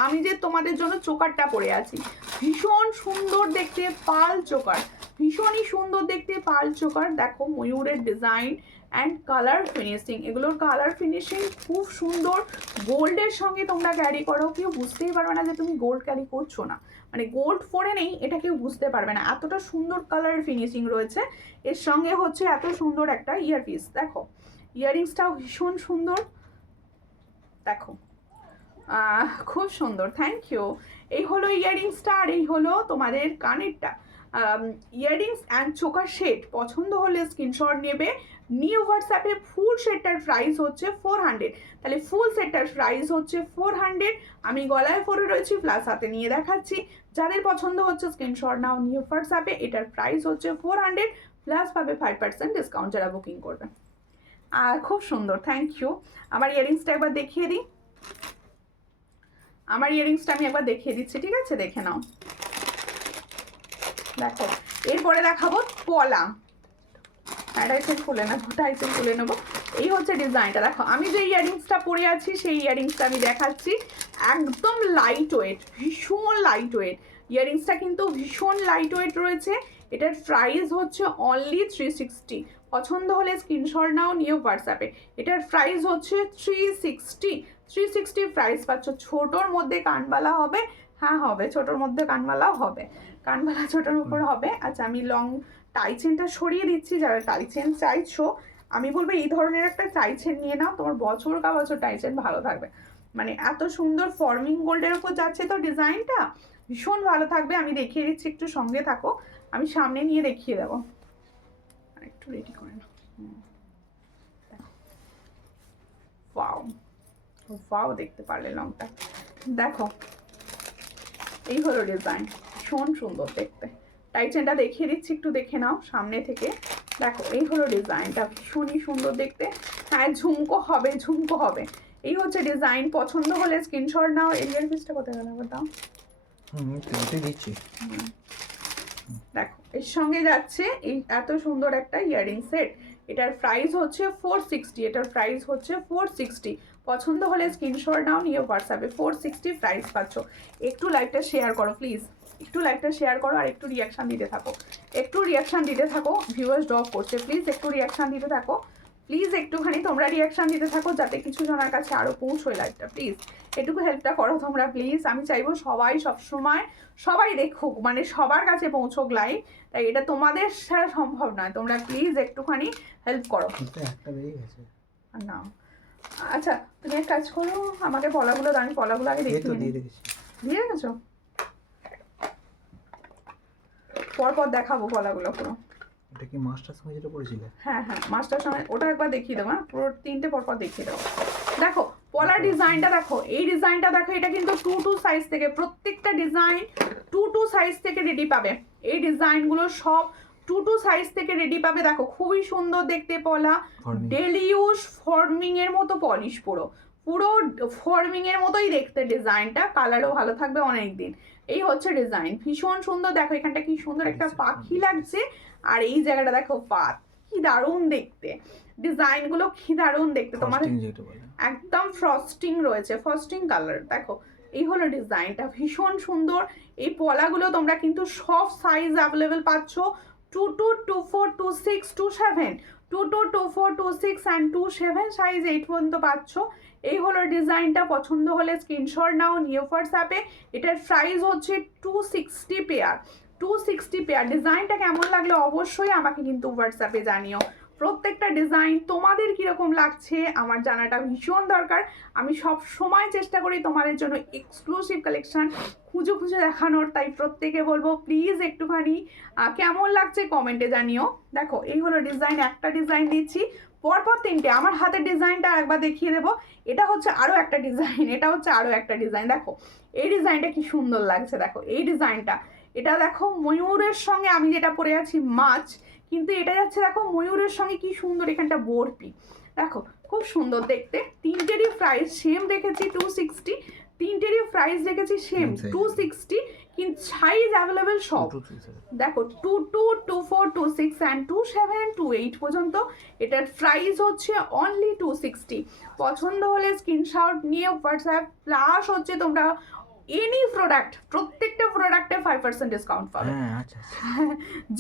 আমি যে তোমাদের জন্য চোকারটা পরে আছি, ভীষণ সুন্দর দেখতে পাল চোকার, ভীষণই সুন্দর দেখতে পাল চোকার। দেখো ময়ূরের ডিজাইন অ্যান্ড কালার ফিনিশিং, এগুলোর কালার ফিনিশিং খুব সুন্দর। গোল্ডের সঙ্গে তোমরা ক্যারি করো, কেউ বুঝতেই পারবে না যে তুমি গোল্ড ক্যারি করছো না, মানে গোল্ড পরে নেই এটা কেউ বুঝতে পারবে না, এতটা সুন্দর কালার ফিনিশিং রয়েছে। এর সঙ্গে হচ্ছে এত সুন্দর একটা ইয়ারপিস। দেখো ইয়াররিংসটাও ভীষণ সুন্দর, দেখো খুব সুন্দর, থ্যাংক ইউ। এই হলো ইয়াররিংসটা, আর এই হলো তোমাদের কানেরটা। ইয়াররিংস অ্যান্ড চোকার সেট পছন্দ হলে স্ক্রিনশট নেবে, নিউ হোয়াটসঅ্যাপে। ফুল সেটটার প্রাইস হচ্ছে 400, তাহলে ফুল সেটটার প্রাইস হচ্ছে 400। আমি গলায় পরে রয়েছি, প্লাস হাতে নিয়ে দেখাচ্ছি। যাদের পছন্দ হচ্ছে স্ক্রিনশট নাও, নিউ হোয়াটসঅ্যাপে। এটার প্রাইস হচ্ছে 400, প্লাস পাবে 5% ডিসকাউন্ট যারা বুকিং করবে। আর খুব সুন্দর, থ্যাংক ইউ। আমার ইয়াররিংসটা একবার দেখিয়ে দিই, আমার ইয়াররিংসটা আমি একবার দেখিয়ে দিচ্ছি, ঠিক আছে, দেখে নাও। দেখো এরপরে দেখাবো পলা, টাইসেন খুলে না, টাইসেন খুলে নেবো। এই হচ্ছে ডিজাইনটা। দেখো আমি যে ইয়াররিংসটা পরে আছি সেই ইয়াররিংসটা আমি দেখাচ্ছি, একদম লাইট ওয়েট, ভীষণ লাইট ওয়েট। ইয়াররিংসটা কিন্তু ভীষণ লাইট ওয়েট রয়েছে। এটার প্রাইস হচ্ছে অনলি 360। পছন্দ হলে স্ক্রিনশট নাও, নিয়ে হোয়াটসঅ্যাপে। এটার প্রাইস হচ্ছে 360 প্রাইস পাচ্ছ। ছোটোর মধ্যে কানবালা হবে, হ্যাঁ হবে, ছোটোর মধ্যে কানবালাও হবে, কানবালা ছোটোর উপর হবে। আচ্ছা আমি লং টাইচেনটা সরিয়ে দিচ্ছি, যারা টাইচেন চাইছো আমি বলবো এই ধরনের একটা টাইচেন নিয়ে নাও, তোমার বছর কা বছর টাইচেন ভালো থাকবে। মানে এত সুন্দর ফর্মিং গোল্ডের উপর যাচ্ছে তো ডিজাইনটা, ভীষণ ভালো থাকবে। আমি দেখিয়ে দিচ্ছি, একটু সঙ্গে থাকো, আমি সামনে নিয়ে দেখিয়ে দেবো। একটু রেডি করে নাও। ওয়াও ওয়াও, দেখতে পারলে লংটা, দেখো এই হলো ডিজাইন, ভীষণ সুন্দর দেখতে। টাইচেনটা দেখিয়ে দিচ্ছি, একটু দেখে নাও সামনে থেকে। দেখো এই হলো ডিজাইনটা, ভীষণই সুন্দর দেখতে। হ্যাঁ ঝুমকো হবে, ঝুমকো হবে। এই হচ্ছে ডিজাইন। পছন্দ হলে স্ক্রিনশট নাও। এরিয়াল পিসটা কোথায় গেল আবার দাও, দিচ্ছি। দেখো এর সঙ্গে যাচ্ছে এই এত সুন্দর একটা ইয়াররিং সেট। এটার প্রাইস হচ্ছে 460, এটার প্রাইস হচ্ছে 460। পছন্দ হলে স্ক্রিনশট নাও, নিয়ে হোয়াটসঅ্যাপে। 460 প্রাইস পাচ্ছ। একটু লাইভটা শেয়ার করো প্লিজ, একটু লাইভটা শেয়ার করো, আর একটু রিয়াকশান দিতে থাকো, একটু রিয়াকশান দিতে থাকো। ভিউয়ার্স ড্রপ করছে, প্লিজ একটু রিয়াকশান দিতে থাকো, প্লিজ একটুখানি তোমরা রিয়াকশান দিতে থাকো, যাতে কিছু জনের কাছে আরও পৌঁছয় লাইভটা। প্লিজ এটুকু হেল্পটা করো তোমরা প্লিজ। আমি চাইবো সবাই সবসময় সবাই দেখুক, মানে সবার কাছে পৌঁছোক লাইভ, তাই এটা তোমাদের ছাড়া সম্ভব নয়। তোমরা প্লিজ একটুখানি হেল্প করো না। আচ্ছা তুমি এক কাজ করো, আমাকে পলাগুলো দাও, আমি পলাগুলো আগে দেখিয়ে দিই। দিয়ে রেখেছো? পরপর দেখাবো পলাগুলো পুরো। এটা কি মাস্টার সঙ্গে যেটা পড়েছিলে? হ্যাঁ হ্যাঁ মাস্টার সঙ্গে, ওটা একবার দেখিয়ে দেবো। হ্যাঁ পুরো তিনটে পরপর দেখিয়ে দেবো। দেখো পলার ডিজাইনটা দেখো, এই ডিজাইনটা দেখো, এটা কিন্তু 2 সাইজ থেকে, প্রত্যেকটা ডিজাইন 2 সাইজ থেকে রেডি পাবে। এই ডিজাইনগুলো সব 2 সাইজ থেকে রেডি পাবে। দেখো খুবই সুন্দর দেখতে পলা, ডেলি ইউজ ফর্মিং এর মতো পলিশ, পুরো পুরো ফর্মিং এর মতোই দেখতে ডিজাইনটা, কালারও ভালো থাকবে অনেক দিন। এই হচ্ছে ডিজাইন, ভীষণ সুন্দর। দেখো এখানটা কি সুন্দর একটা পাখি লাগছে, আর এই জায়গাটা দেখো পাত, কি দারুণ দেখতে ডিজাইনগুলো, কি দারুণ দেখতে। তোমাদের একদম ফ্রস্টিং রয়েছে, ফ্রস্টিং কালার। দেখো এই হলো ডিজাইনটা, ভীষণ সুন্দর। এই পলাগুলো তোমরা কিন্তু সব সাইজ অ্যাভেলেবেল পাচ্ছ, 22, 24, 26, 27, 22, 24, 26 অ্যান্ড 27 সাইজ 8 পর্যন্ত পাচ্ছ। এই হলো ডিজাইনটা, পছন্দ হলে স্ক্রিনশট নাও, নিউ হোয়াটসঅ্যাপে। এটার প্রাইস হচ্ছে 260 পেয়ার, 260 পেয়ার। ডিজাইনটা কেমন লাগলো অবশ্যই আমাকে কিন্তু হোয়াটসঅ্যাপে জানিও। প্রত্যেকটা ডিজাইন তোমাদের কীরকম লাগছে আমার জানাটা ভীষণ দরকার। আমি সব সময় চেষ্টা করি তোমাদের জন্য এক্সক্লুসিভ কালেকশন খুঁজে খুঁজে দেখানোর, তাই প্রত্যেকে বলবো প্লিজ একটুখানি কেমন লাগছে কমেন্টে জানিও। দেখো এই হলো ডিজাইন, একটা ডিজাইন দিচ্ছি, পরপর তিনটে। আমার হাতের ডিজাইনটা একবার দেখিয়ে দেবো। এটা হচ্ছে আরও একটা ডিজাইন, এটা হচ্ছে আরও একটা ডিজাইন। দেখো এই ডিজাইনটা কি সুন্দর লাগছে, দেখো এই ডিজাইনটা। এটা দেখো ময়ূরের সঙ্গে আমি যেটা পরে আছি মাছ, কিন্তু এটা যাচ্ছে দেখো ময়ূরের সঙ্গে কি সুন্দর, এখানটা বরফি। দেখো খুব সুন্দর দেখতে। তিনটেরই প্রাইস সেম রেখেছি 260, তিনটেরই প্রাইস রেখেছি সেম 260, কিন্তু সাইজ অ্যাভেলেবেল সব। দেখো 22, 24, 26 অ্যান্ড 27, 28 পর্যন্ত। এটার প্রাইস হচ্ছে অনলি 260। পছন্দ হলে স্ক্রিনশট নিয়ে হোয়াটসঅ্যাপ, প্লাস হচ্ছে তোমরা এনি প্রোডাক্ট, প্রত্যেকটা প্রোডাক্টে 5% ডিসকাউন্ট পাবে।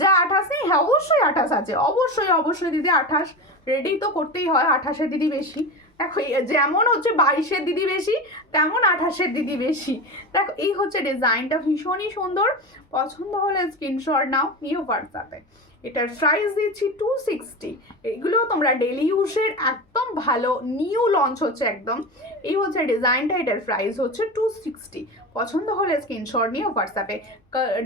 যা 28 নেই, হ্যাঁ অবশ্যই 28 আছে, অবশ্যই অবশ্যই দিদি 28 রেডি তো করতেই হয়, 28-এর দিদি বেশি। দেখো যেমন হচ্ছে 22-এর দিদি বেশি, তেমন 28-এর দিদি বেশি। দেখো এই হচ্ছে ডিজাইনটা, ভীষণই সুন্দর। পছন্দ হলে স্ক্রিনশট নাও, নিউ হোয়াটসঅ্যাপে। এটার প্রাইস দিচ্ছি 260। এগুলো তোমরা ডেলি ইউজের একদম ভালো, নিউ লঞ্চ হচ্ছে একদম। এই হচ্ছে ডিজাইনটা, এটার প্রাইস হচ্ছে 260। পছন্দ হলে স্ক্রিনশট নিয়ে হোয়াটসঅ্যাপে।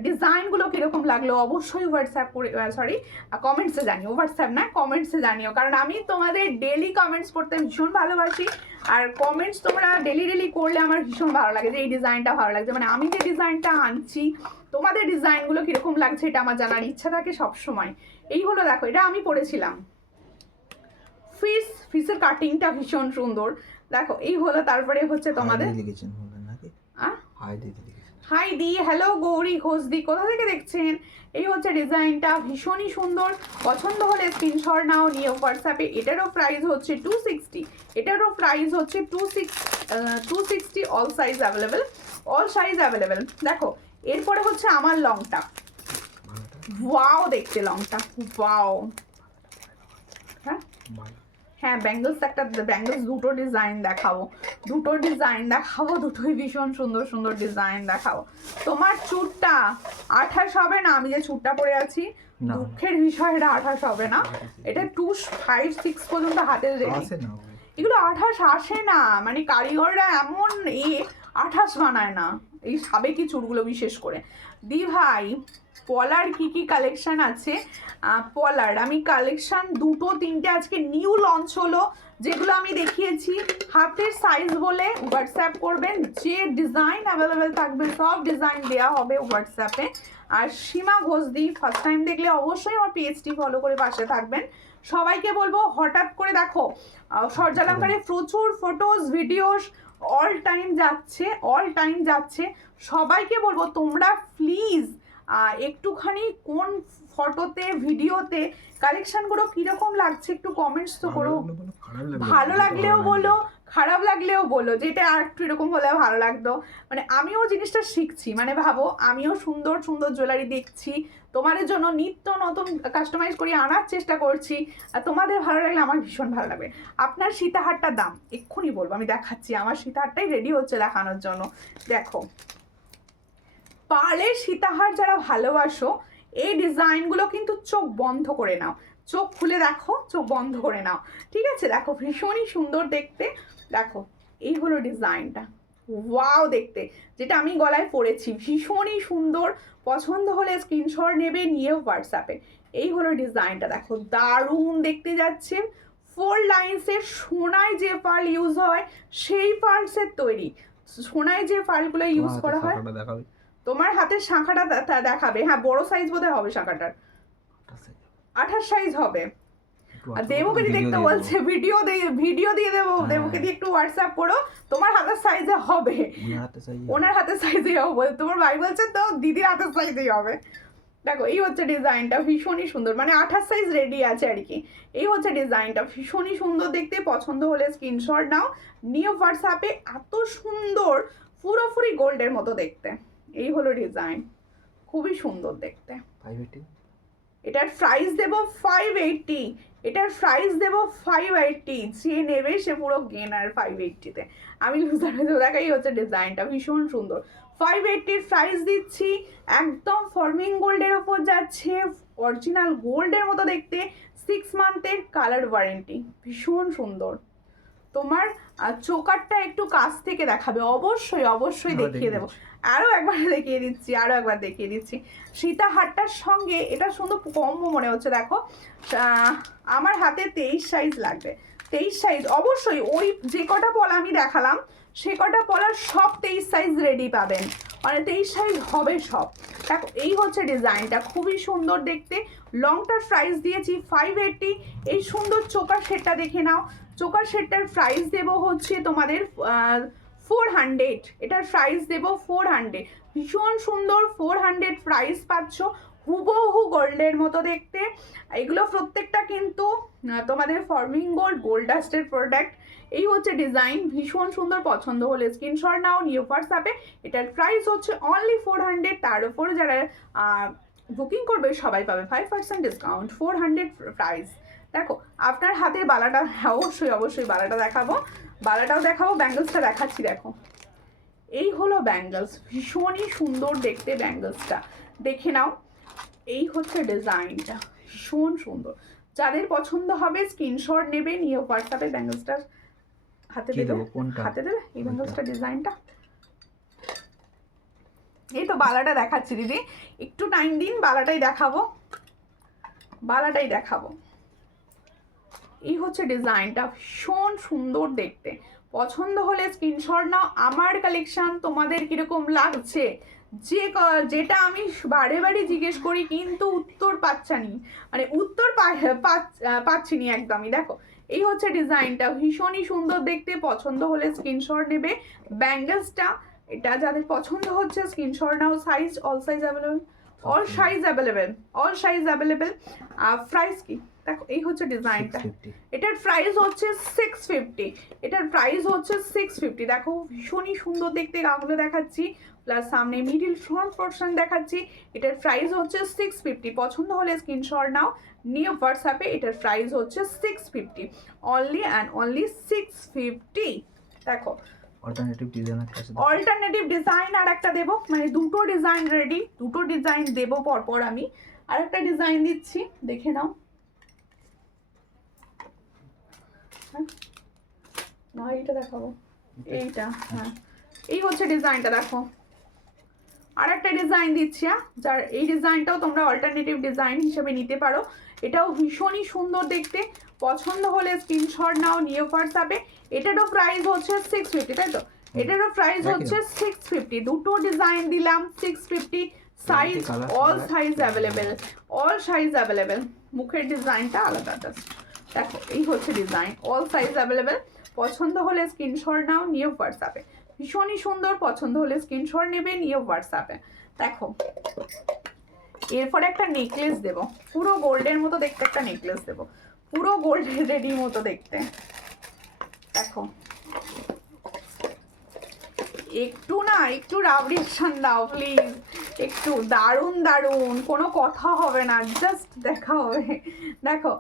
ডিজাইনগুলো কীরকম লাগলো অবশ্যই হোয়াটসঅ্যাপ করে, সরি কমেন্টসে জানিও, হোয়াটসঅ্যাপ না কমেন্টসে জানিও, কারণ আমি তোমাদের ডেলি কমেন্টস করতে ভীষণ ভালোবাসি। আর কমেন্টস তোমরা ডেলি করলে আমার ভীষণ ভালো লাগে, যে এই ডিজাইনটা ভালো লাগছে, মানে আমি যে ডিজাইনটা আনছি তোমাদের ডিজাইনগুলো কীরকম লাগছে এটা আমার জানার ইচ্ছা থাকে সবসময়। এই হলো দেখো, এটা আমি পরেছিলাম ফিসের কাটিংটা ভীষণ সুন্দর। দেখো এই হলো, তারপরে হচ্ছে তোমাদের হাই দি, হ্যালো গৌরী ঘোষদি, কোথা থেকে দেখছেন? এই হচ্ছে ডিজাইনটা, ভীষণই সুন্দর। পছন্দ হলে স্ক্রিনশট নাও, নিয়ে হোয়াটসঅ্যাপে। এটারও প্রাইস হচ্ছে 260, এটারও প্রাইস হচ্ছে 260। All size available, all size available. দেখো এরপরে হচ্ছে আমার লংটা, ওয়াও দেখতে লংটা, ওয়াও। হ্যাঁ হ্যাঁ ব্যাঙ্গলস, একটা ব্যাঙ্গলস দুটো ডিজাইন দেখাবো, দুটো ডিজাইন দেখাবো, দুটোই ভীষণ সুন্দর সুন্দর ডিজাইন দেখাবো। তোমার চুটটা 28 হবে না, আমি যে চুটটা পরে আছি, দুঃখের বিষয় এটা 28 হবে না, এটা 256 পর্যন্ত হাতের রেডি। এগুলো 28 আসে না, মানে কারিগররা এমন 28 বানায় না, এই সাবেকি চুটগুলো বিশেষ করে। দি ভাই পলার কি কি কালেকশন আছে? পলার আমি কালেকশন দুটো তিনটে আজকে নিউ লঞ্চ হলো, যেগুলো আমি দেখিয়েছি। হাতের সাইজ বলে হোয়াটসঅ্যাপ করবেন, যে ডিজাইন অ্যাভেলেবেল থাকবে সব ডিজাইন দেওয়া হবে হোয়াটসঅ্যাপে। আর সীমা ঘোষদি, ফার্স্ট টাইম দেখলে অবশ্যই আমার পেজটি ফলো করে পাশে থাকবেন। সবাইকে বলবো হঠাৎ করে দেখো সূর্যালঙ্কারে প্রচুর ফটোস ভিডিওস অল টাইম যাচ্ছে। সবাইকে বলবো তোমরা প্লিজ একটুখানি কোন ফটোতে ভিডিওতে কালেকশনগুলো কীরকম লাগছে একটু কমেন্টস তো করো। ভালো লাগলেও বলো, খারাপ লাগলেও বলো, যেটা আর একটু এরকম হলে ভালো লাগতো। মানে আমিও জিনিসটা শিখছি, মানে ভাবো আমিও সুন্দর সুন্দর জুয়েলারি দেখছি, তোমাদের জন্য নিত্য নতুন কাস্টমাইজ করে আনার চেষ্টা করছি, আর তোমাদের ভালো লাগলে আমার ভীষণ ভালো লাগবে। আপনার সীতাহারটার দাম এক্ষুনি বলবো, আমি দেখাচ্ছি, আমার সীতাহারটাই রেডি হচ্ছে দেখানোর জন্য। দেখো পার্লের সীতাহার যারা ভালোবাসো, এই ডিজাইনগুলো কিন্তু চোখ বন্ধ করে নাও, চোখ খুলে দেখো, চোখ বন্ধ করে নাও, ঠিক আছে? দেখো ভীষণই সুন্দর দেখতে। দেখো এই হলো ডিজাইনটা, ওয়াও দেখতে, যেটা আমি গলায় পরেছি, ভীষণই সুন্দর। পছন্দ হলে স্ক্রিনশট নেবে, নিয়ে হোয়াটসঅ্যাপে। এই হলো ডিজাইনটা, দেখো দারুণ দেখতে যাচ্ছে, 4 লাইন্সের সোনায় যে পার্ল ইউজ হয় সেই পার্লসের তৈরি। সোনায় যে পার্লগুলো ইউজ করা হয়। দেখাবে তোমার হাতের শাঁখাটা দেখাবে। হ্যাঁ, বড় সাইজ বোধহয় হবে শাঁখাটার, 28 সাইজ হবে। আর দেবকে দেখতে বলছে, ভিডিও দিয়ে দেবো। দেবকে দিয়ে একটু হোয়াটসঅ্যাপ করো, তোমার হাতের সাইজে হবে, ওনার হাতের সাইজেই হবে। তোমার ভাই বলছে তো দিদির হাতের সাইজেই হবে। দেখো এই হচ্ছে ডিজাইনটা, ভীষণই সুন্দর, মানে 28 সাইজ রেডি আছে আর কি। এই হচ্ছে ডিজাইনটা, ভীষণই সুন্দর দেখতে। পছন্দ হলে স্ক্রিনশট নাও, নিউ হোয়াটসঅ্যাপে। এত সুন্দর, পুরোপুরি গোল্ডের মতো দেখতে। এই হলো ডিজাইন, খুবই সুন্দর দেখতে। 580 এটার প্রাইস দেব 580, এটার প্রাইস দেব 580। যে নেবে সে পুরো গেনার 580-তে। আমি লুজার হয়ে যাবো। দেখাই হচ্ছে ডিজাইনটা, ভীষণ সুন্দর। 580-র প্রাইস দিচ্ছি, একদম ফর্মিং গোল্ডের ওপর যাচ্ছে, অরিজিনাল গোল্ডের মতো দেখতে। 6 মান্থের কালার ওয়ারেন্টি, ভীষণ সুন্দর। তোমার চোকারটা একটু কাছ থেকে দেখাবে, অবশ্যই দেখিয়ে দেবো। আরও একবার দেখিয়ে দিচ্ছি। সীতাহারটার সঙ্গে এটা সুন্দর কম্বো মনে হচ্ছে। দেখো আমার হাতে 23 সাইজ লাগবে, 23 সাইজ অবশ্যই। ওই যে কটা পলা আমি দেখালাম সে কটা পলার সব 23 সাইজ রেডি পাবেন, মানে 23 সাইজ হবে সব। দেখো এই হচ্ছে ডিজাইনটা, খুবই সুন্দর দেখতে। লংটার প্রাইস দিয়েছি 580। এই সুন্দর চোকার সেটটা দেখে নাও। চোকার সেটটার প্রাইস দেবো হচ্ছে তোমাদের 400। এটার প্রাইস দেবো 400, ভীষণ সুন্দর। 400 প্রাইস পাচ্ছ, হুবহু গোল্ডের মতো দেখতে। এগুলো প্রত্যেকটা কিন্তু তোমাদের ফর্মিং গোল্ড ডাস্টের প্রোডাক্ট। এই হচ্ছে ডিজাইন, ভীষণ সুন্দর। পছন্দ হলে স্ক্রিনশট নাও, নিউ হোয়াটসঅ্যাপে। এটার প্রাইস হচ্ছে অনলি 400। তার উপরে যারা বুকিং করবে সবাই পাবে 5% ডিসকাউন্ট। 400 প্রাইস। দেখো আপনার হাতের বালাটা, অবশ্যই বালাটা দেখাবো, ব্যাঙ্গলসটা দেখাচ্ছি। দেখো এই হলো ব্যাঙ্গলস, ভীষণই সুন্দর দেখতে ব্যাঙ্গলসটা, দেখে নাও। এই হচ্ছে ডিজাইনটা, ভীষণ সুন্দর। যাদের পছন্দ হবে স্ক্রিনশট নেবে, নিয়ে হোয়াটসঅ্যাপে ব্যাঙ্গলসটা হাতে দেবে। এই ব্যাঙ্গলসটা ডিজাইনটা। এই তো বালাটা দেখাচ্ছি দিদি, একটু টাইম দিন, বালাটাই দেখাবো। এই হচ্ছে ডিজাইনটা, ভীষণ সুন্দর দেখতে। পছন্দ হলে স্ক্রিনশট নাও। আমার কালেকশন তোমাদের কিরকম লাগছে, যেটা আমি বারে জিজ্ঞেস করি কিন্তু উত্তর পাচ্ছি নি একদমই। দেখো এই হচ্ছে ডিজাইনটা, ভীষণই সুন্দর দেখতে। পছন্দ হলে স্ক্রিনশট নেবে। ব্যাঙ্গলসটা এটা যাদের পছন্দ হচ্ছে স্ক্রিনশট নাও। Size all size available. Price কি দেখো, এই হচ্ছে ডিজাইনটা। এটার প্রাইস হচ্ছে 650। দেখো ভীষণই সুন্দর দেখতে, গাগুলো দেখাচ্ছি, প্লাস সামনে মিডিল ফ্রন্ট পোর্শন দেখাচ্ছি। এটার প্রাইস হচ্ছে 650। পছন্দ হলে স্ক্রিনশট নাও, নিউ হোয়াটসঅ্যাপে। এটার প্রাইস হচ্ছে 650, অনলি অ্যান্ড অনলি 650। দেখো অল্টারনেটিভ ডিজাইন আর একটা দেবো, মানে দুটো ডিজাইন রেডি, দুটো ডিজাইন দেবো পরপর। আমি আরেকটা ডিজাইন দিচ্ছি, দেখে নাও। না এইটা দেখাবো, এইটা। হ্যাঁ এই হচ্ছে ডিজাইনটা। দেখো আর একটা ডিজাইন দিচ্ছি, যার এই ডিজাইনটাও তোমরা অল্টারনেটিভ ডিজাইন হিসেবে নিতে পারো। এটাও ভীষণই সুন্দর দেখতে। পছন্দ হলে স্ক্রিনশট নাও, নিউ হোয়াটসঅ্যাপে। এটারও প্রাইস হচ্ছে 650, তাই তো? এটারও প্রাইস হচ্ছে 650। দুটো ডিজাইন দিলাম 650। Size all size available. মুখের ডিজাইনটা আলাদা। দেখো এই হচ্ছে ডিজাইন, অল সাইজ অ্যাভেলেবেল। পছন্দ হলে স্ক্রিনশট নাও, নিউ হোয়াটসঅ্যাপে। ভীষণই সুন্দর, পছন্দ হলে স্ক্রিনশট নেবে, নিউ হোয়াটসঅ্যাপে। দেখো এরপরে একটা নেকলেস দেবো, পুরো গোল্ডের মতো দেখতে একটা নেকলেস দেবো, পুরো গোল্ডের রেডি মতো দেখতে। দেখো একটু রাব রিঅ্যাকশন দাও প্লিজ, একটু দারুণ, কোনো কথা হবে না, জাস্ট দেখা হবে। দেখো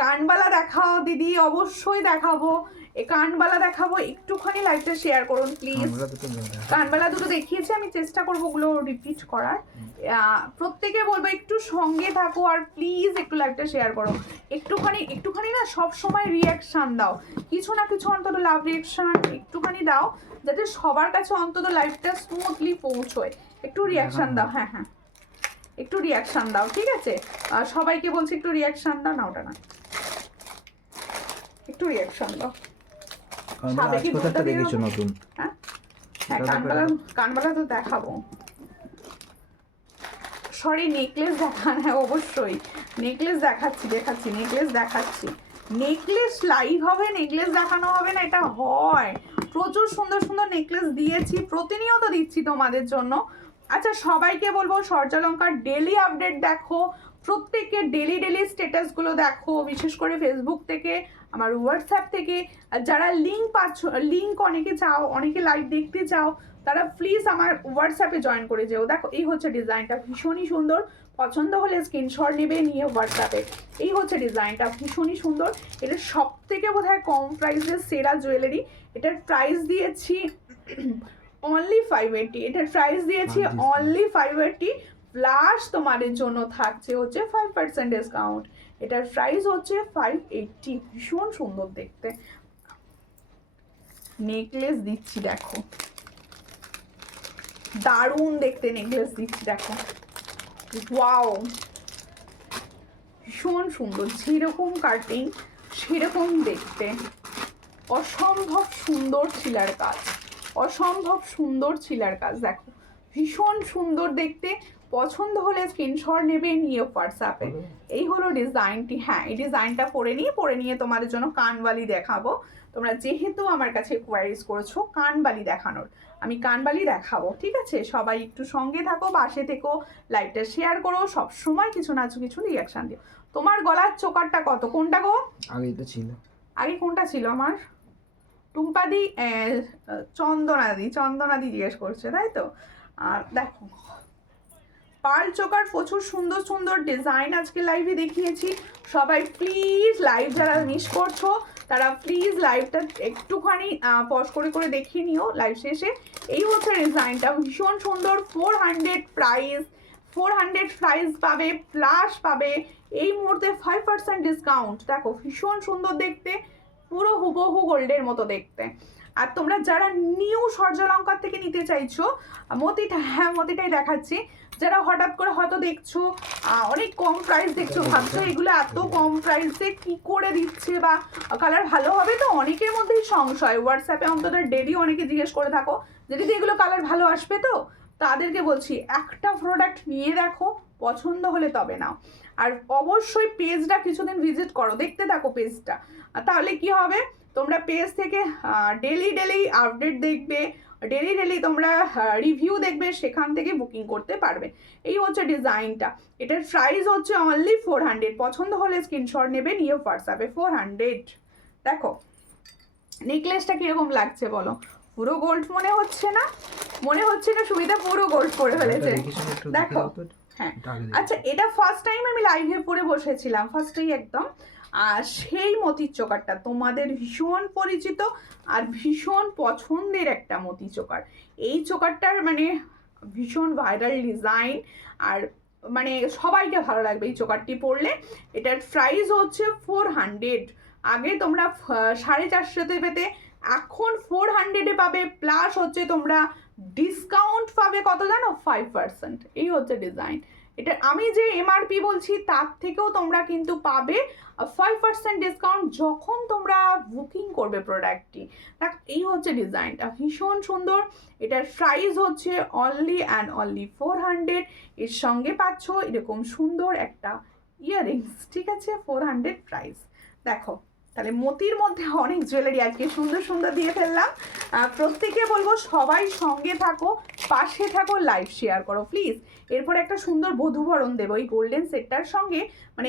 কানবালা দেখাও দিদি, অবশ্যই দেখাবো। কানবালা দেখাবো, একটুখানি লাইভটা শেয়ার করুন প্লিজ। কানবালা দুটো দেখিয়েছি, আমি চেষ্টা করবো ওগুলো রিপিট করার। প্রত্যেকে বলবো একটু সঙ্গে থাকো, আর প্লিজ একটু লাইভটা শেয়ার করো। একটুখানি না, সব সময় রিয়াকশান দাও, কিছু না কিছু অন্তত লাভ রিয়াকশান একটুখানি দাও, যাতে সবার কাছে অন্তত লাইভটা স্মুথলি পৌঁছয়। একটু রিয়াকশান দাও। হ্যাঁ একটু রিয়াকশান দাও, ঠিক আছে? সবাইকে বলছি একটু রিয়াকশান দাও। না ওটা না, একটু রিয়াকশন দাও। কারণ সাবেকি আজকে তো দুধটা একটা দিয়ে দেখিয়েছো দেবো? নতুন। হ্যাঁ হ্যাঁ, এটা দেখো, কানবালা তো দেখাবো। সরি, নেকলেস দেখান, হ্যাঁ অবশ্যই নেকলেস দেখাচ্ছি নেকলেস দেখাচ্ছি। নেকলেস লাইভ হবে, নেকলেস দেখানো হবে না, এটা হয়। প্রচুর সুন্দর সুন্দর নেকলেস দিয়েছি, প্রতিনিয়ত দিচ্ছি তোমাদের জন্য। আচ্ছা, সবাইকে বলবো সূর্যালঙ্কার ডেলি আপডেট দেখো, প্রত্যেকে ডেলি ডেলি স্ট্যাটাসগুলো দেখো, বিশেষ করে ফেসবুক থেকে, আমার হোয়াটসঅ্যাপ থেকে। আর যারা লিঙ্ক পাচ্ছ, লিঙ্ক অনেকে চাও, অনেকে লাইভ দেখতে চাও, তারা প্লিজ আমার হোয়াটসঅ্যাপে জয়েন করে যেও। দেখো এই হচ্ছে ডিজাইনটা, ভীষণই সুন্দর। পছন্দ হলে স্ক্রিনশট নেবে, নিয়ে হোয়াটসঅ্যাপে। এই হচ্ছে ডিজাইনটা, ভীষণই সুন্দর। এটা সব থেকে বোধহয় কম প্রাইসের সেরা জুয়েলারি। এটার প্রাইস দিয়েছি অনলি 580। এটার প্রাইস দিয়েছি অনলি 580, প্লাস তোমাদের জন্য থাকছে হচ্ছে 5% ডিসকাউন্ট। এটার প্রাইস হচ্ছে 580। ভীষণ সুন্দর দেখতে। নেকলেস দিচ্ছি দেখো, দারুণ দেখতে নেকলেস দিচ্ছি দেখো, ওয়াও ভীষণ সুন্দর, যেরকম কাটিং সেরকম দেখতে। অসম্ভব সুন্দর ছিলার কাজ, অসম্ভব সুন্দর ছিলার কাজ দেখো, ভীষণ সুন্দর দেখতে। পছন্দ হলে স্ক্রিনশট নেবে, নিয়ে হোয়াটসঅ্যাপে। এই হলো ডিজাইনটি। হ্যাঁ, এই ডিজাইনটা পরে নিয়ে তোমাদের জন্য কানবালি দেখাবো। তোমরা যেহেতু আমার কাছে কোয়ারিজ করেছো কানবালি দেখানোর, আমি কানবালি দেখাবো, ঠিক আছে? সবাই একটু সঙ্গে থাকো, পাশে থেকো, লাইভটা শেয়ার করো, সব সময় কিছু না কিছু রিয়াকশন দিও। তোমার গলার চোকারটা কত, কোনটা গো? আগেই তো ছিল। আগে কোনটা ছিল আমার? টুম্পাদি, চন্দনাদি জিজ্ঞেস করছে, তাই তো? আর দেখো পার্ল চোকার প্রচুর সুন্দর সুন্দর ডিজাইন আজকে লাইভে দেখিয়েছি। সবাই প্লিজ লাইভ যারা মিস করছো তারা প্লিজ লাইভটা একটুখানি পজ করে করে দেখিয়ে নিও লাইভ শেষে। এই হচ্ছে ডিজাইনটা, ভীষণ সুন্দর। 400 প্রাইস, 400 প্রাইস পাবে, প্লাস পাবে এই মুহূর্তে 5% ডিসকাউন্ট। দেখো ভীষণ সুন্দর দেখতে, পুরো হুবহু গোল্ডের মতো দেখতে। আর তোমরা যারা নিউ সূর্যালঙ্কার থেকে নিতে চাইছো, মতিটা, হ্যাঁ মতিটাই দেখাচ্ছি। যারা হঠাৎ করে হয়তো দেখছো অনেক কম প্রাইস দেখছো, ভাবছো এগুলো এত কম প্রাইসে কি করে দিচ্ছে বা কালার ভালো হবে, তো অনেকের মধ্যেই সংশয়। হোয়াটসঅ্যাপে অন্তত ডেলি অনেকে জিজ্ঞেস করে থাকো যে দিদি এগুলো কালার ভালো আসবে তো? তাদেরকে বলছি একটা প্রোডাক্ট নিয়ে দেখো, পছন্দ হলে তবে নাও। আর অবশ্যই পেজটা কিছুদিন ভিজিট করো, দেখতে থাকো পেজটা, তাহলে কি হবে, তোমরা পেজ থেকে ডেলি ডেলি আপডেট দেখবে, ডেলি ডেলি তোমরা রিভিউ দেখবে, সেখান থেকে বুকিং করতে পারবে। এই হচ্ছে ডিজাইনটা। এটার প্রাইস হচ্ছে অনলি 400। পছন্দ হলে স্ক্রিনশট নেবে, নিয়ে হোয়াটসঅ্যাপে। 400। দেখো নেকলেসটা কিরকম লাগছে বলো? পুরো গোল্ড মনে হচ্ছে না? মনে হচ্ছে না সুবিধা পুরো গোল্ড করে ফেলেছে? দেখো হ্যাঁ, আচ্ছা এটা ফার্স্ট টাইম আমি লাইভে পরে বসেছিলাম, ফার্স্টেই একদম। আর সেই মতির চোকারটা তোমাদের ভীষণ পরিচিত আর ভীষণ পছন্দের একটা মতি চোকার। এই চোকারটার মানে ভীষণ ভাইরাল ডিজাইন, আর মানে সবাইকে ভালো লাগবে এই চোকারটি পরলে। এটার প্রাইস হচ্ছে 400। আগে তোমরা 450 পেতে, এখন 400-এ পাবে, প্লাস হচ্ছে তোমরা ডিসকাউন্ট পাবে কত জানো? 5%। এই হচ্ছে ডিজাইন। এটা আমি যে এমআরপি বলছি তার থেকেও তোমরা কিন্তু পাবে 5% ডিসকাউন্ট যখন তোমরা বুকিং করবে প্রোডাক্টটি। দেখ এই হচ্ছে ডিজাইনটা, ভীষণ সুন্দর। এটার প্রাইস হচ্ছে অনলি অ্যান্ড অনলি 400। এর সঙ্গে পাচ্ছ এরকম সুন্দর একটা ইয়াররিংস, ঠিক আছে? 400 প্রাইস। দেখো তাহলে মতির মধ্যে অনেক জুয়েলারি আজকে সুন্দর সুন্দর দিয়ে ফেললাম। প্রত্যেকে বলবো সবাই সঙ্গে থাকো, পাশে থাকো, লাইভ শেয়ার করো প্লিজ। এরপর একটা সুন্দর বধূবরণ দেবো এই গোল্ডেন সেটটার সঙ্গে, মানে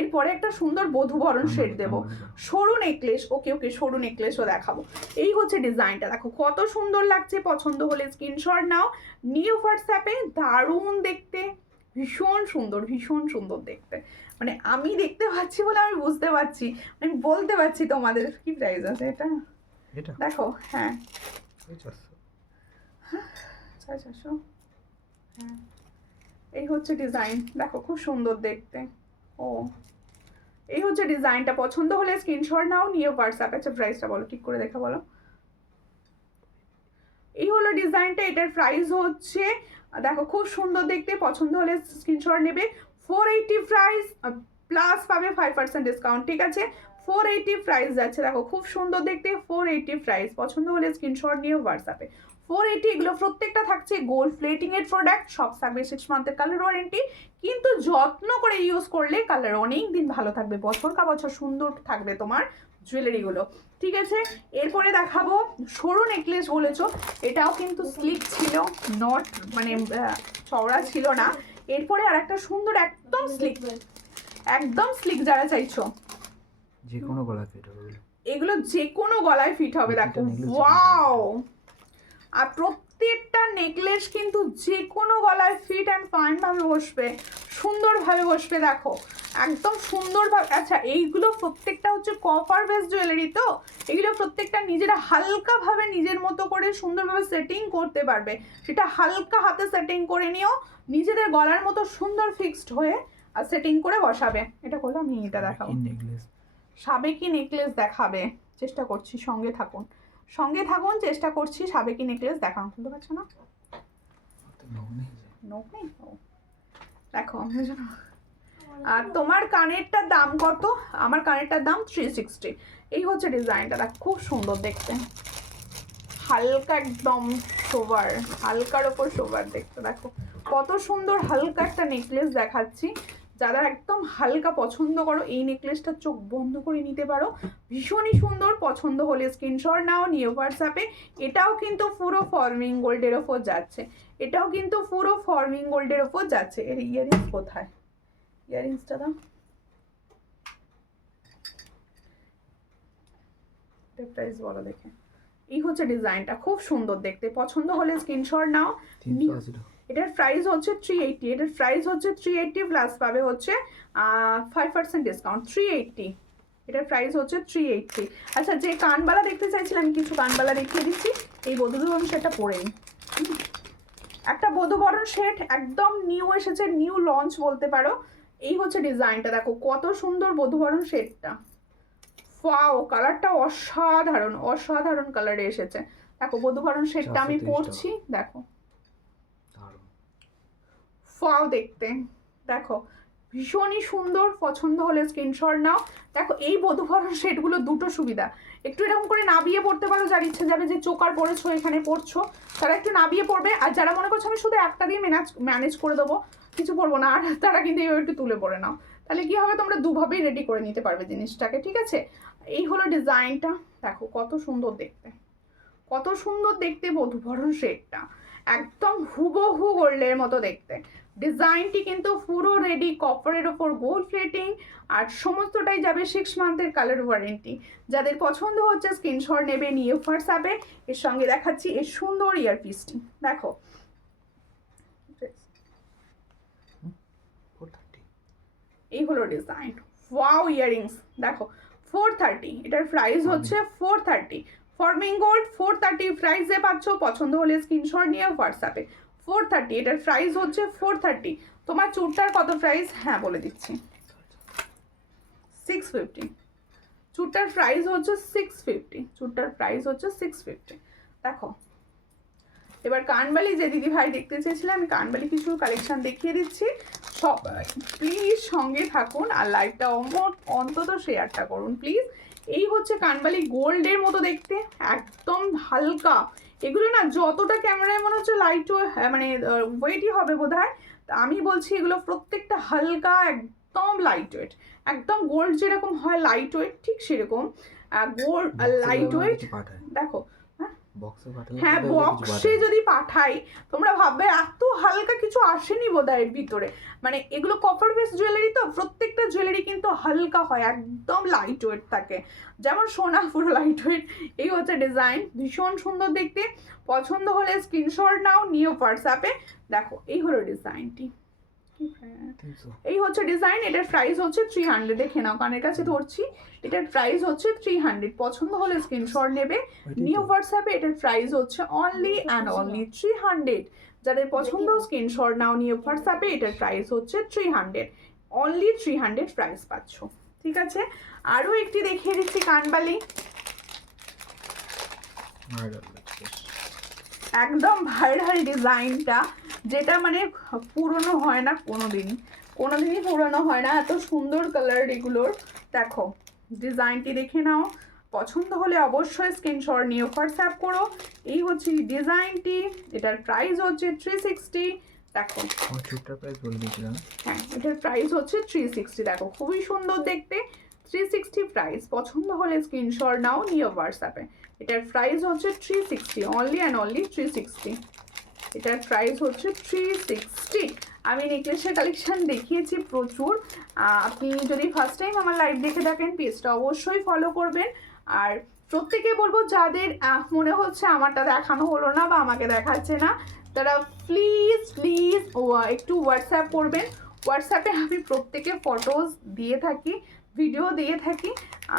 এরপরে একটা সুন্দর বধূবরণ সেট দেবো। সরু নেকলেস, ওকে ওকে, সরু নেকলেসও দেখাবো। এই হচ্ছে ডিজাইনটা, দেখো কত সুন্দর লাগছে। পছন্দ হলে স্ক্রিনশট নাও, নিউ হোয়াটসঅ্যাপে। দারুণ দেখতে, ভীষণ সুন্দর, ভীষণ সুন্দর দেখতে। মানে আমি দেখতে পাচ্ছি বলে আমি বুঝতে পারছি, আমি বলতে পারছি তোমাদের। কি প্রাইস আছে এটা? দেখো হ্যাঁ 450। হ্যাঁ এই হচ্ছে ডিজাইন, দেখো খুব সুন্দর দেখতে। ও এই হচ্ছে ডিজাইনটা, পছন্দ হলে স্ক্রিনশট নাও, নিয়ে হোয়াটসঅ্যাপ। আচ্ছা প্রাইসটা বলো, ঠিক করে দেখা বলো। এই হলো ডিজাইনটা, এটার প্রাইস হচ্ছে দেখো খুব সুন্দর দেখতে, পছন্দ হলে স্ক্রিনশট নেবে। 480 প্রাইস, প্লাস পাবে 5% ডিসকাউন্ট, ঠিক আছে? 480 প্রাইস যাচ্ছে, দেখো খুব সুন্দর দেখতে, 480 প্রাইস। পছন্দ হলে স্ক্রিনশট নিয়ে হোয়াটসঅ্যাপে। 480, এগুলো প্রত্যেকটা থাকছে গোল্ড প্লেটিং এর প্রোডাক্ট, সব থাকবে 6 মান্থের কালার ওয়ারেন্টি, কিন্তু যত্ন করে ইউজ করলে কালার অনেক দিন ভালো থাকবে, বছর কা বছর সুন্দর থাকবে তোমার জুয়েলারিগুলো। ঠিক আছে, এরপরে দেখাবো সরু নেকলেস বলেছো, এটাও কিন্তু স্লিক ছিল, নট মানে চওড়া ছিল না। এরপরে আর একটা সুন্দর একদম স্লিক, একদম স্লিক যারা চাইছো, যে কোনো গলা ফিট হবে। এগুলো যে কোনো গলায় ফিট হবে। দেখো প্রত্যেকটা necklace ওয়াও, আর প্রত্যেকটা নেকলেস কিন্তু যে কোনো গলায় ফিট অ্যান্ড ফাইন ভাবে বসবে, সুন্দরভাবে বসবে। দেখো একদম সুন্দরভাবে। আচ্ছা, এইগুলো প্রত্যেকটা হচ্ছে কপার বেস জুয়েলারি, তো এগুলো প্রত্যেকটা নিজেরা হালকাভাবে নিজের মতো করে সুন্দরভাবে সেটিং করতে পারবে, সেটা হালকা হাতে সেটিং করে নিও, নিজেদের গলার মতো সুন্দর ফিক্সড হয়ে আর সেটিং করে বসাবে। এটা করলে আমি এটা দেখাবো, নেকলেস সাবেকি নেকলেস দেখাবে, চেষ্টা করছি, সঙ্গে থাকুন, সঙ্গে থাকুন, চেষ্টা করছি সাবেকি নেকলেস দেখানো। বুঝতে পারছো না? নোক নেই। ও, দেখো আর তোমার কানেরটার দাম কত? আমার কানেরটার দাম 360। এই হচ্ছে ডিজাইনটা, দেখ খুব সুন্দর দেখতে, হালকা একদম সোবার, হালকার ওপর সোবার দেখতে। দেখো কত সুন্দর হালকা একটা নেকলেস দেখাচ্ছি, যারা একদম হালকা পছন্দ করো এই নেকলেসটা চোখ বন্ধ করে নিতে পারো, ভীষণই সুন্দর। পছন্দ হলে স্ক্রিনশট নাও, নিয়ে হোয়াটসঅ্যাপে। এটাও কিন্তু পুরো ফর্মিং গোল্ডের ওপর যাচ্ছে, এটাও কিন্তু পুরো ফর্মিং গোল্ডের ওপর যাচ্ছে। এর ইয়ারিংস কোথায়? ইয়ারিংসটা দাও, প্রাইস বলো দেখে। এই হচ্ছে ডিজাইনটা, খুব সুন্দর দেখতে, পছন্দ হলে স্ক্রিনশট নাও। 380 টাকা। এটার প্রাইস হচ্ছে 380, এটার প্রাইস হচ্ছে 380 প্লাস পাবে হচ্ছে 5% ডিসকাউন্ট, 380। এটার প্রাইস হচ্ছে 380। আচ্ছা, যে কানবালা দেখতে চাইছিলাম, আমি কিছু কানবালা দেখিয়ে দিচ্ছি। এই বধূবরণ সেটটা পরে নিই, একটা বধূবরণ সেট একদম নিউ এসেছে, নিউ লঞ্চ বলতে পারো। এই হচ্ছে ডিজাইনটা, দেখো কত সুন্দর বধূবরণ সেটটা, ওয়াও, কালারটা অসাধারণ, অসাধারণ কালারে এসেছে। দেখো বধূবরণ সেটটা আমি 430 পরছি, দেখো দারুণ। ওয়াও দেখতে, দেখো ভীষণই সুন্দর। পছন্দ হলে স্ক্রিনশট নাও। দেখো এই বধূবরণ সেটগুলো দুটো সুবিধা, একটু এরকম করে নাবিয়ে পড়তে পারো, যার ইচ্ছে যাবে যে চোকার পরেছো এখানে পড়ছো, তারা একটু নাবিয়ে পড়বে, আর যারা মনে করছো আমি শুধু একটা দিয়ে ম্যানেজ করে দেবো, কিছু পড়বো না, আর তারা কিন্তু এইভাবে একটু তুলে পড়ে নাও, তাহলে কি হবে, তোমরা দুভাবেই রেডি করে নিতে পারবে জিনিসটাকে। ঠিক আছে, এই হলো ডিজাইনটা, দেখো কত সুন্দর দেখতে, কত সুন্দর দেখতে বধূবরণ সেটটা, একদম হুবহু গোল্ডের মতো দেখতে। ডিজাইনটি কিন্তু পুরো রেডি, কপারের ওপর গোল্ড প্লেটিং, আর সমস্তটাই যাবে 6 মান্থের কালার ওয়ারেন্টি। যাদের পছন্দ হচ্ছে স্ক্রিনশট নেবে, নিয়ে হোয়াটসঅ্যাপে। এর সঙ্গে দেখাচ্ছি এর সুন্দর ইয়ারপিসটি, দেখো 430 এই হলো ডিজাইন। ওয়াও, ইয়ারিংস দেখো 430, এটার প্রাইস হচ্ছে 430, ফর্মিং গোল্ড 430 প্রাইসে পাচ্ছ। পছন্দ হলে স্ক্রিনশট নিয়ে হোয়াটসঅ্যাপে। 430, এটার প্রাইস হচ্ছে 430। তোমার চুড়টার কত প্রাইস? হ্যাঁ বলে দিচ্ছি, 650। চুড়টার প্রাইস হচ্ছে 650, চুড়টার প্রাইস হচ্ছে 650। দেখো এবার কানবালি যে দিদি ভাই দেখতে চেয়েছিলাম, আমি কানবালি কিছু কালেকশন দেখিয়ে দিচ্ছি। সবাই প্লিজ সঙ্গে থাকুন, আর লাইভটা অন্তত শেয়ারটা করুন প্লিজ। এই হচ্ছে কানবালি, গোল্ডের মতো দেখতে, একদম হালকা। এগুলো না যতটা ক্যামেরায় মনে হচ্ছে লাইট মানে ওয়েটই হবে বোধহয়, আমি বলছি এগুলো প্রত্যেকটা হালকা, একদম লাইট ওয়েট, একদম গোল্ড যেরকম হয় লাইট ওয়েট, ঠিক সেরকম গোল্ড লাইট ওয়েট। দেখো হ্যাঁ, বক্সে যদি পাঠাই তোমরা ভাববে এত হালকা কিছু আসেনি বোধহয় এর ভিতরে, মানে এগুলো কপার বেস জুয়েলারি, তো প্রত্যেকটা জুয়েলারি কিন্তু হালকা হয়, একদম লাইট ওয়েট থাকে, যেমন সোনা পুরো লাইট ওয়েট। এই হচ্ছে ডিজাইন, ভীষণ সুন্দর দেখতে। পছন্দ হলে স্ক্রিনশট নাও, নিয়ে হোয়াটসঅ্যাপে। দেখো এই হলো ডিজাইনটি, এই হচ্ছে ডিজাইন। এটার প্রাইস হচ্ছে 300, দেখে নাও, কানের কাছে ধরছি, এটার প্রাইস হচ্ছে 300। পছন্দ হলে স্ক্রিনশট নেবে, নিউ হোয়াটসঅ্যাপে। এটার প্রাইস হচ্ছে অনলি অ্যান্ড অনলি 300। যাদের পছন্দ স্ক্রিনশট নাও, নিউ হোয়াটসঅ্যাপে। এটার প্রাইস হচ্ছে 300, অনলি 300 প্রাইস পাচ্ছ। ঠিক আছে, আরও একটি দেখিয়ে দিচ্ছি কানবালি, একদম ভাইরাল ডিজাইনটা, যেটা মানে পুরনো হয় না কোনোদিনই, কোনোদিনই পুরনো হয় না, এত সুন্দর কালার এগুলোর। দেখো ডিজাইনটি দেখে নাও, পছন্দ হলে অবশ্যই স্ক্রিনশট নিয়ে হোয়াটসঅ্যাপ করো। এই হচ্ছে ডিজাইনটি, এটার প্রাইস হচ্ছে 360। দেখো আমার চুটটার প্রাইস বলে দিয়েছিলাম। হ্যাঁ, এটার প্রাইস হচ্ছে 360। দেখো খুবই সুন্দর দেখতে, 360 প্রাইস। পছন্দ হলে স্ক্রিনশট নাও নিয়ে হোয়াটসঅ্যাপে। এটার প্রাইস হচ্ছে 360, অনলি অ্যান্ড অনলি 360। এটার প্রাইস হচ্ছে 360। আমি নেকলেসের কালেকশন দেখিয়েছি প্রচুর। আপনি যদি ফার্স্ট টাইম আমার লাইভ দেখে থাকেন পেজটা অবশ্যই ফলো করবেন। আর প্রত্যেকে বলবো যাদের মনে হচ্ছে আমারটা দেখানো হলো না বা আমাকে দেখাচ্ছে না, তারা প্লিজ প্লিজ একটু হোয়াটসঅ্যাপ করবেন। হোয়াটসঅ্যাপে আমি প্রত্যেকে ফটোজ দিয়ে থাকি, ভিডিও দিয়ে থাকি।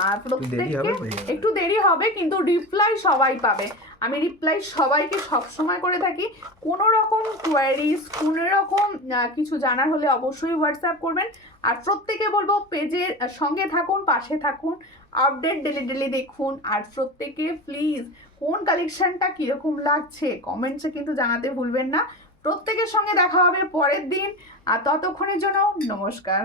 আর প্রত্যেককে একটু দেরি হবে কিন্তু রিপ্লাই সবাই পাবে। আমি রিপ্লাই সবাইকে সবসময় করে থাকি। কোনো রকম কোয়ারিজ, কোনো রকম কিছু জানার হলে অবশ্যই হোয়াটসঅ্যাপ করবেন। আর প্রত্যেকে বলবো পেজের সঙ্গে থাকুন, পাশে থাকুন, আপডেট ডেলি ডেলি দেখুন। আর প্রত্যেকে প্লিজ কোন কালেকশনটা কীরকম লাগছে কমেন্টসে কিন্তু জানাতে ভুলবেন না। প্রত্যেকের সঙ্গে দেখা হবে পরের দিন। আর ততক্ষণের জন্য নমস্কার।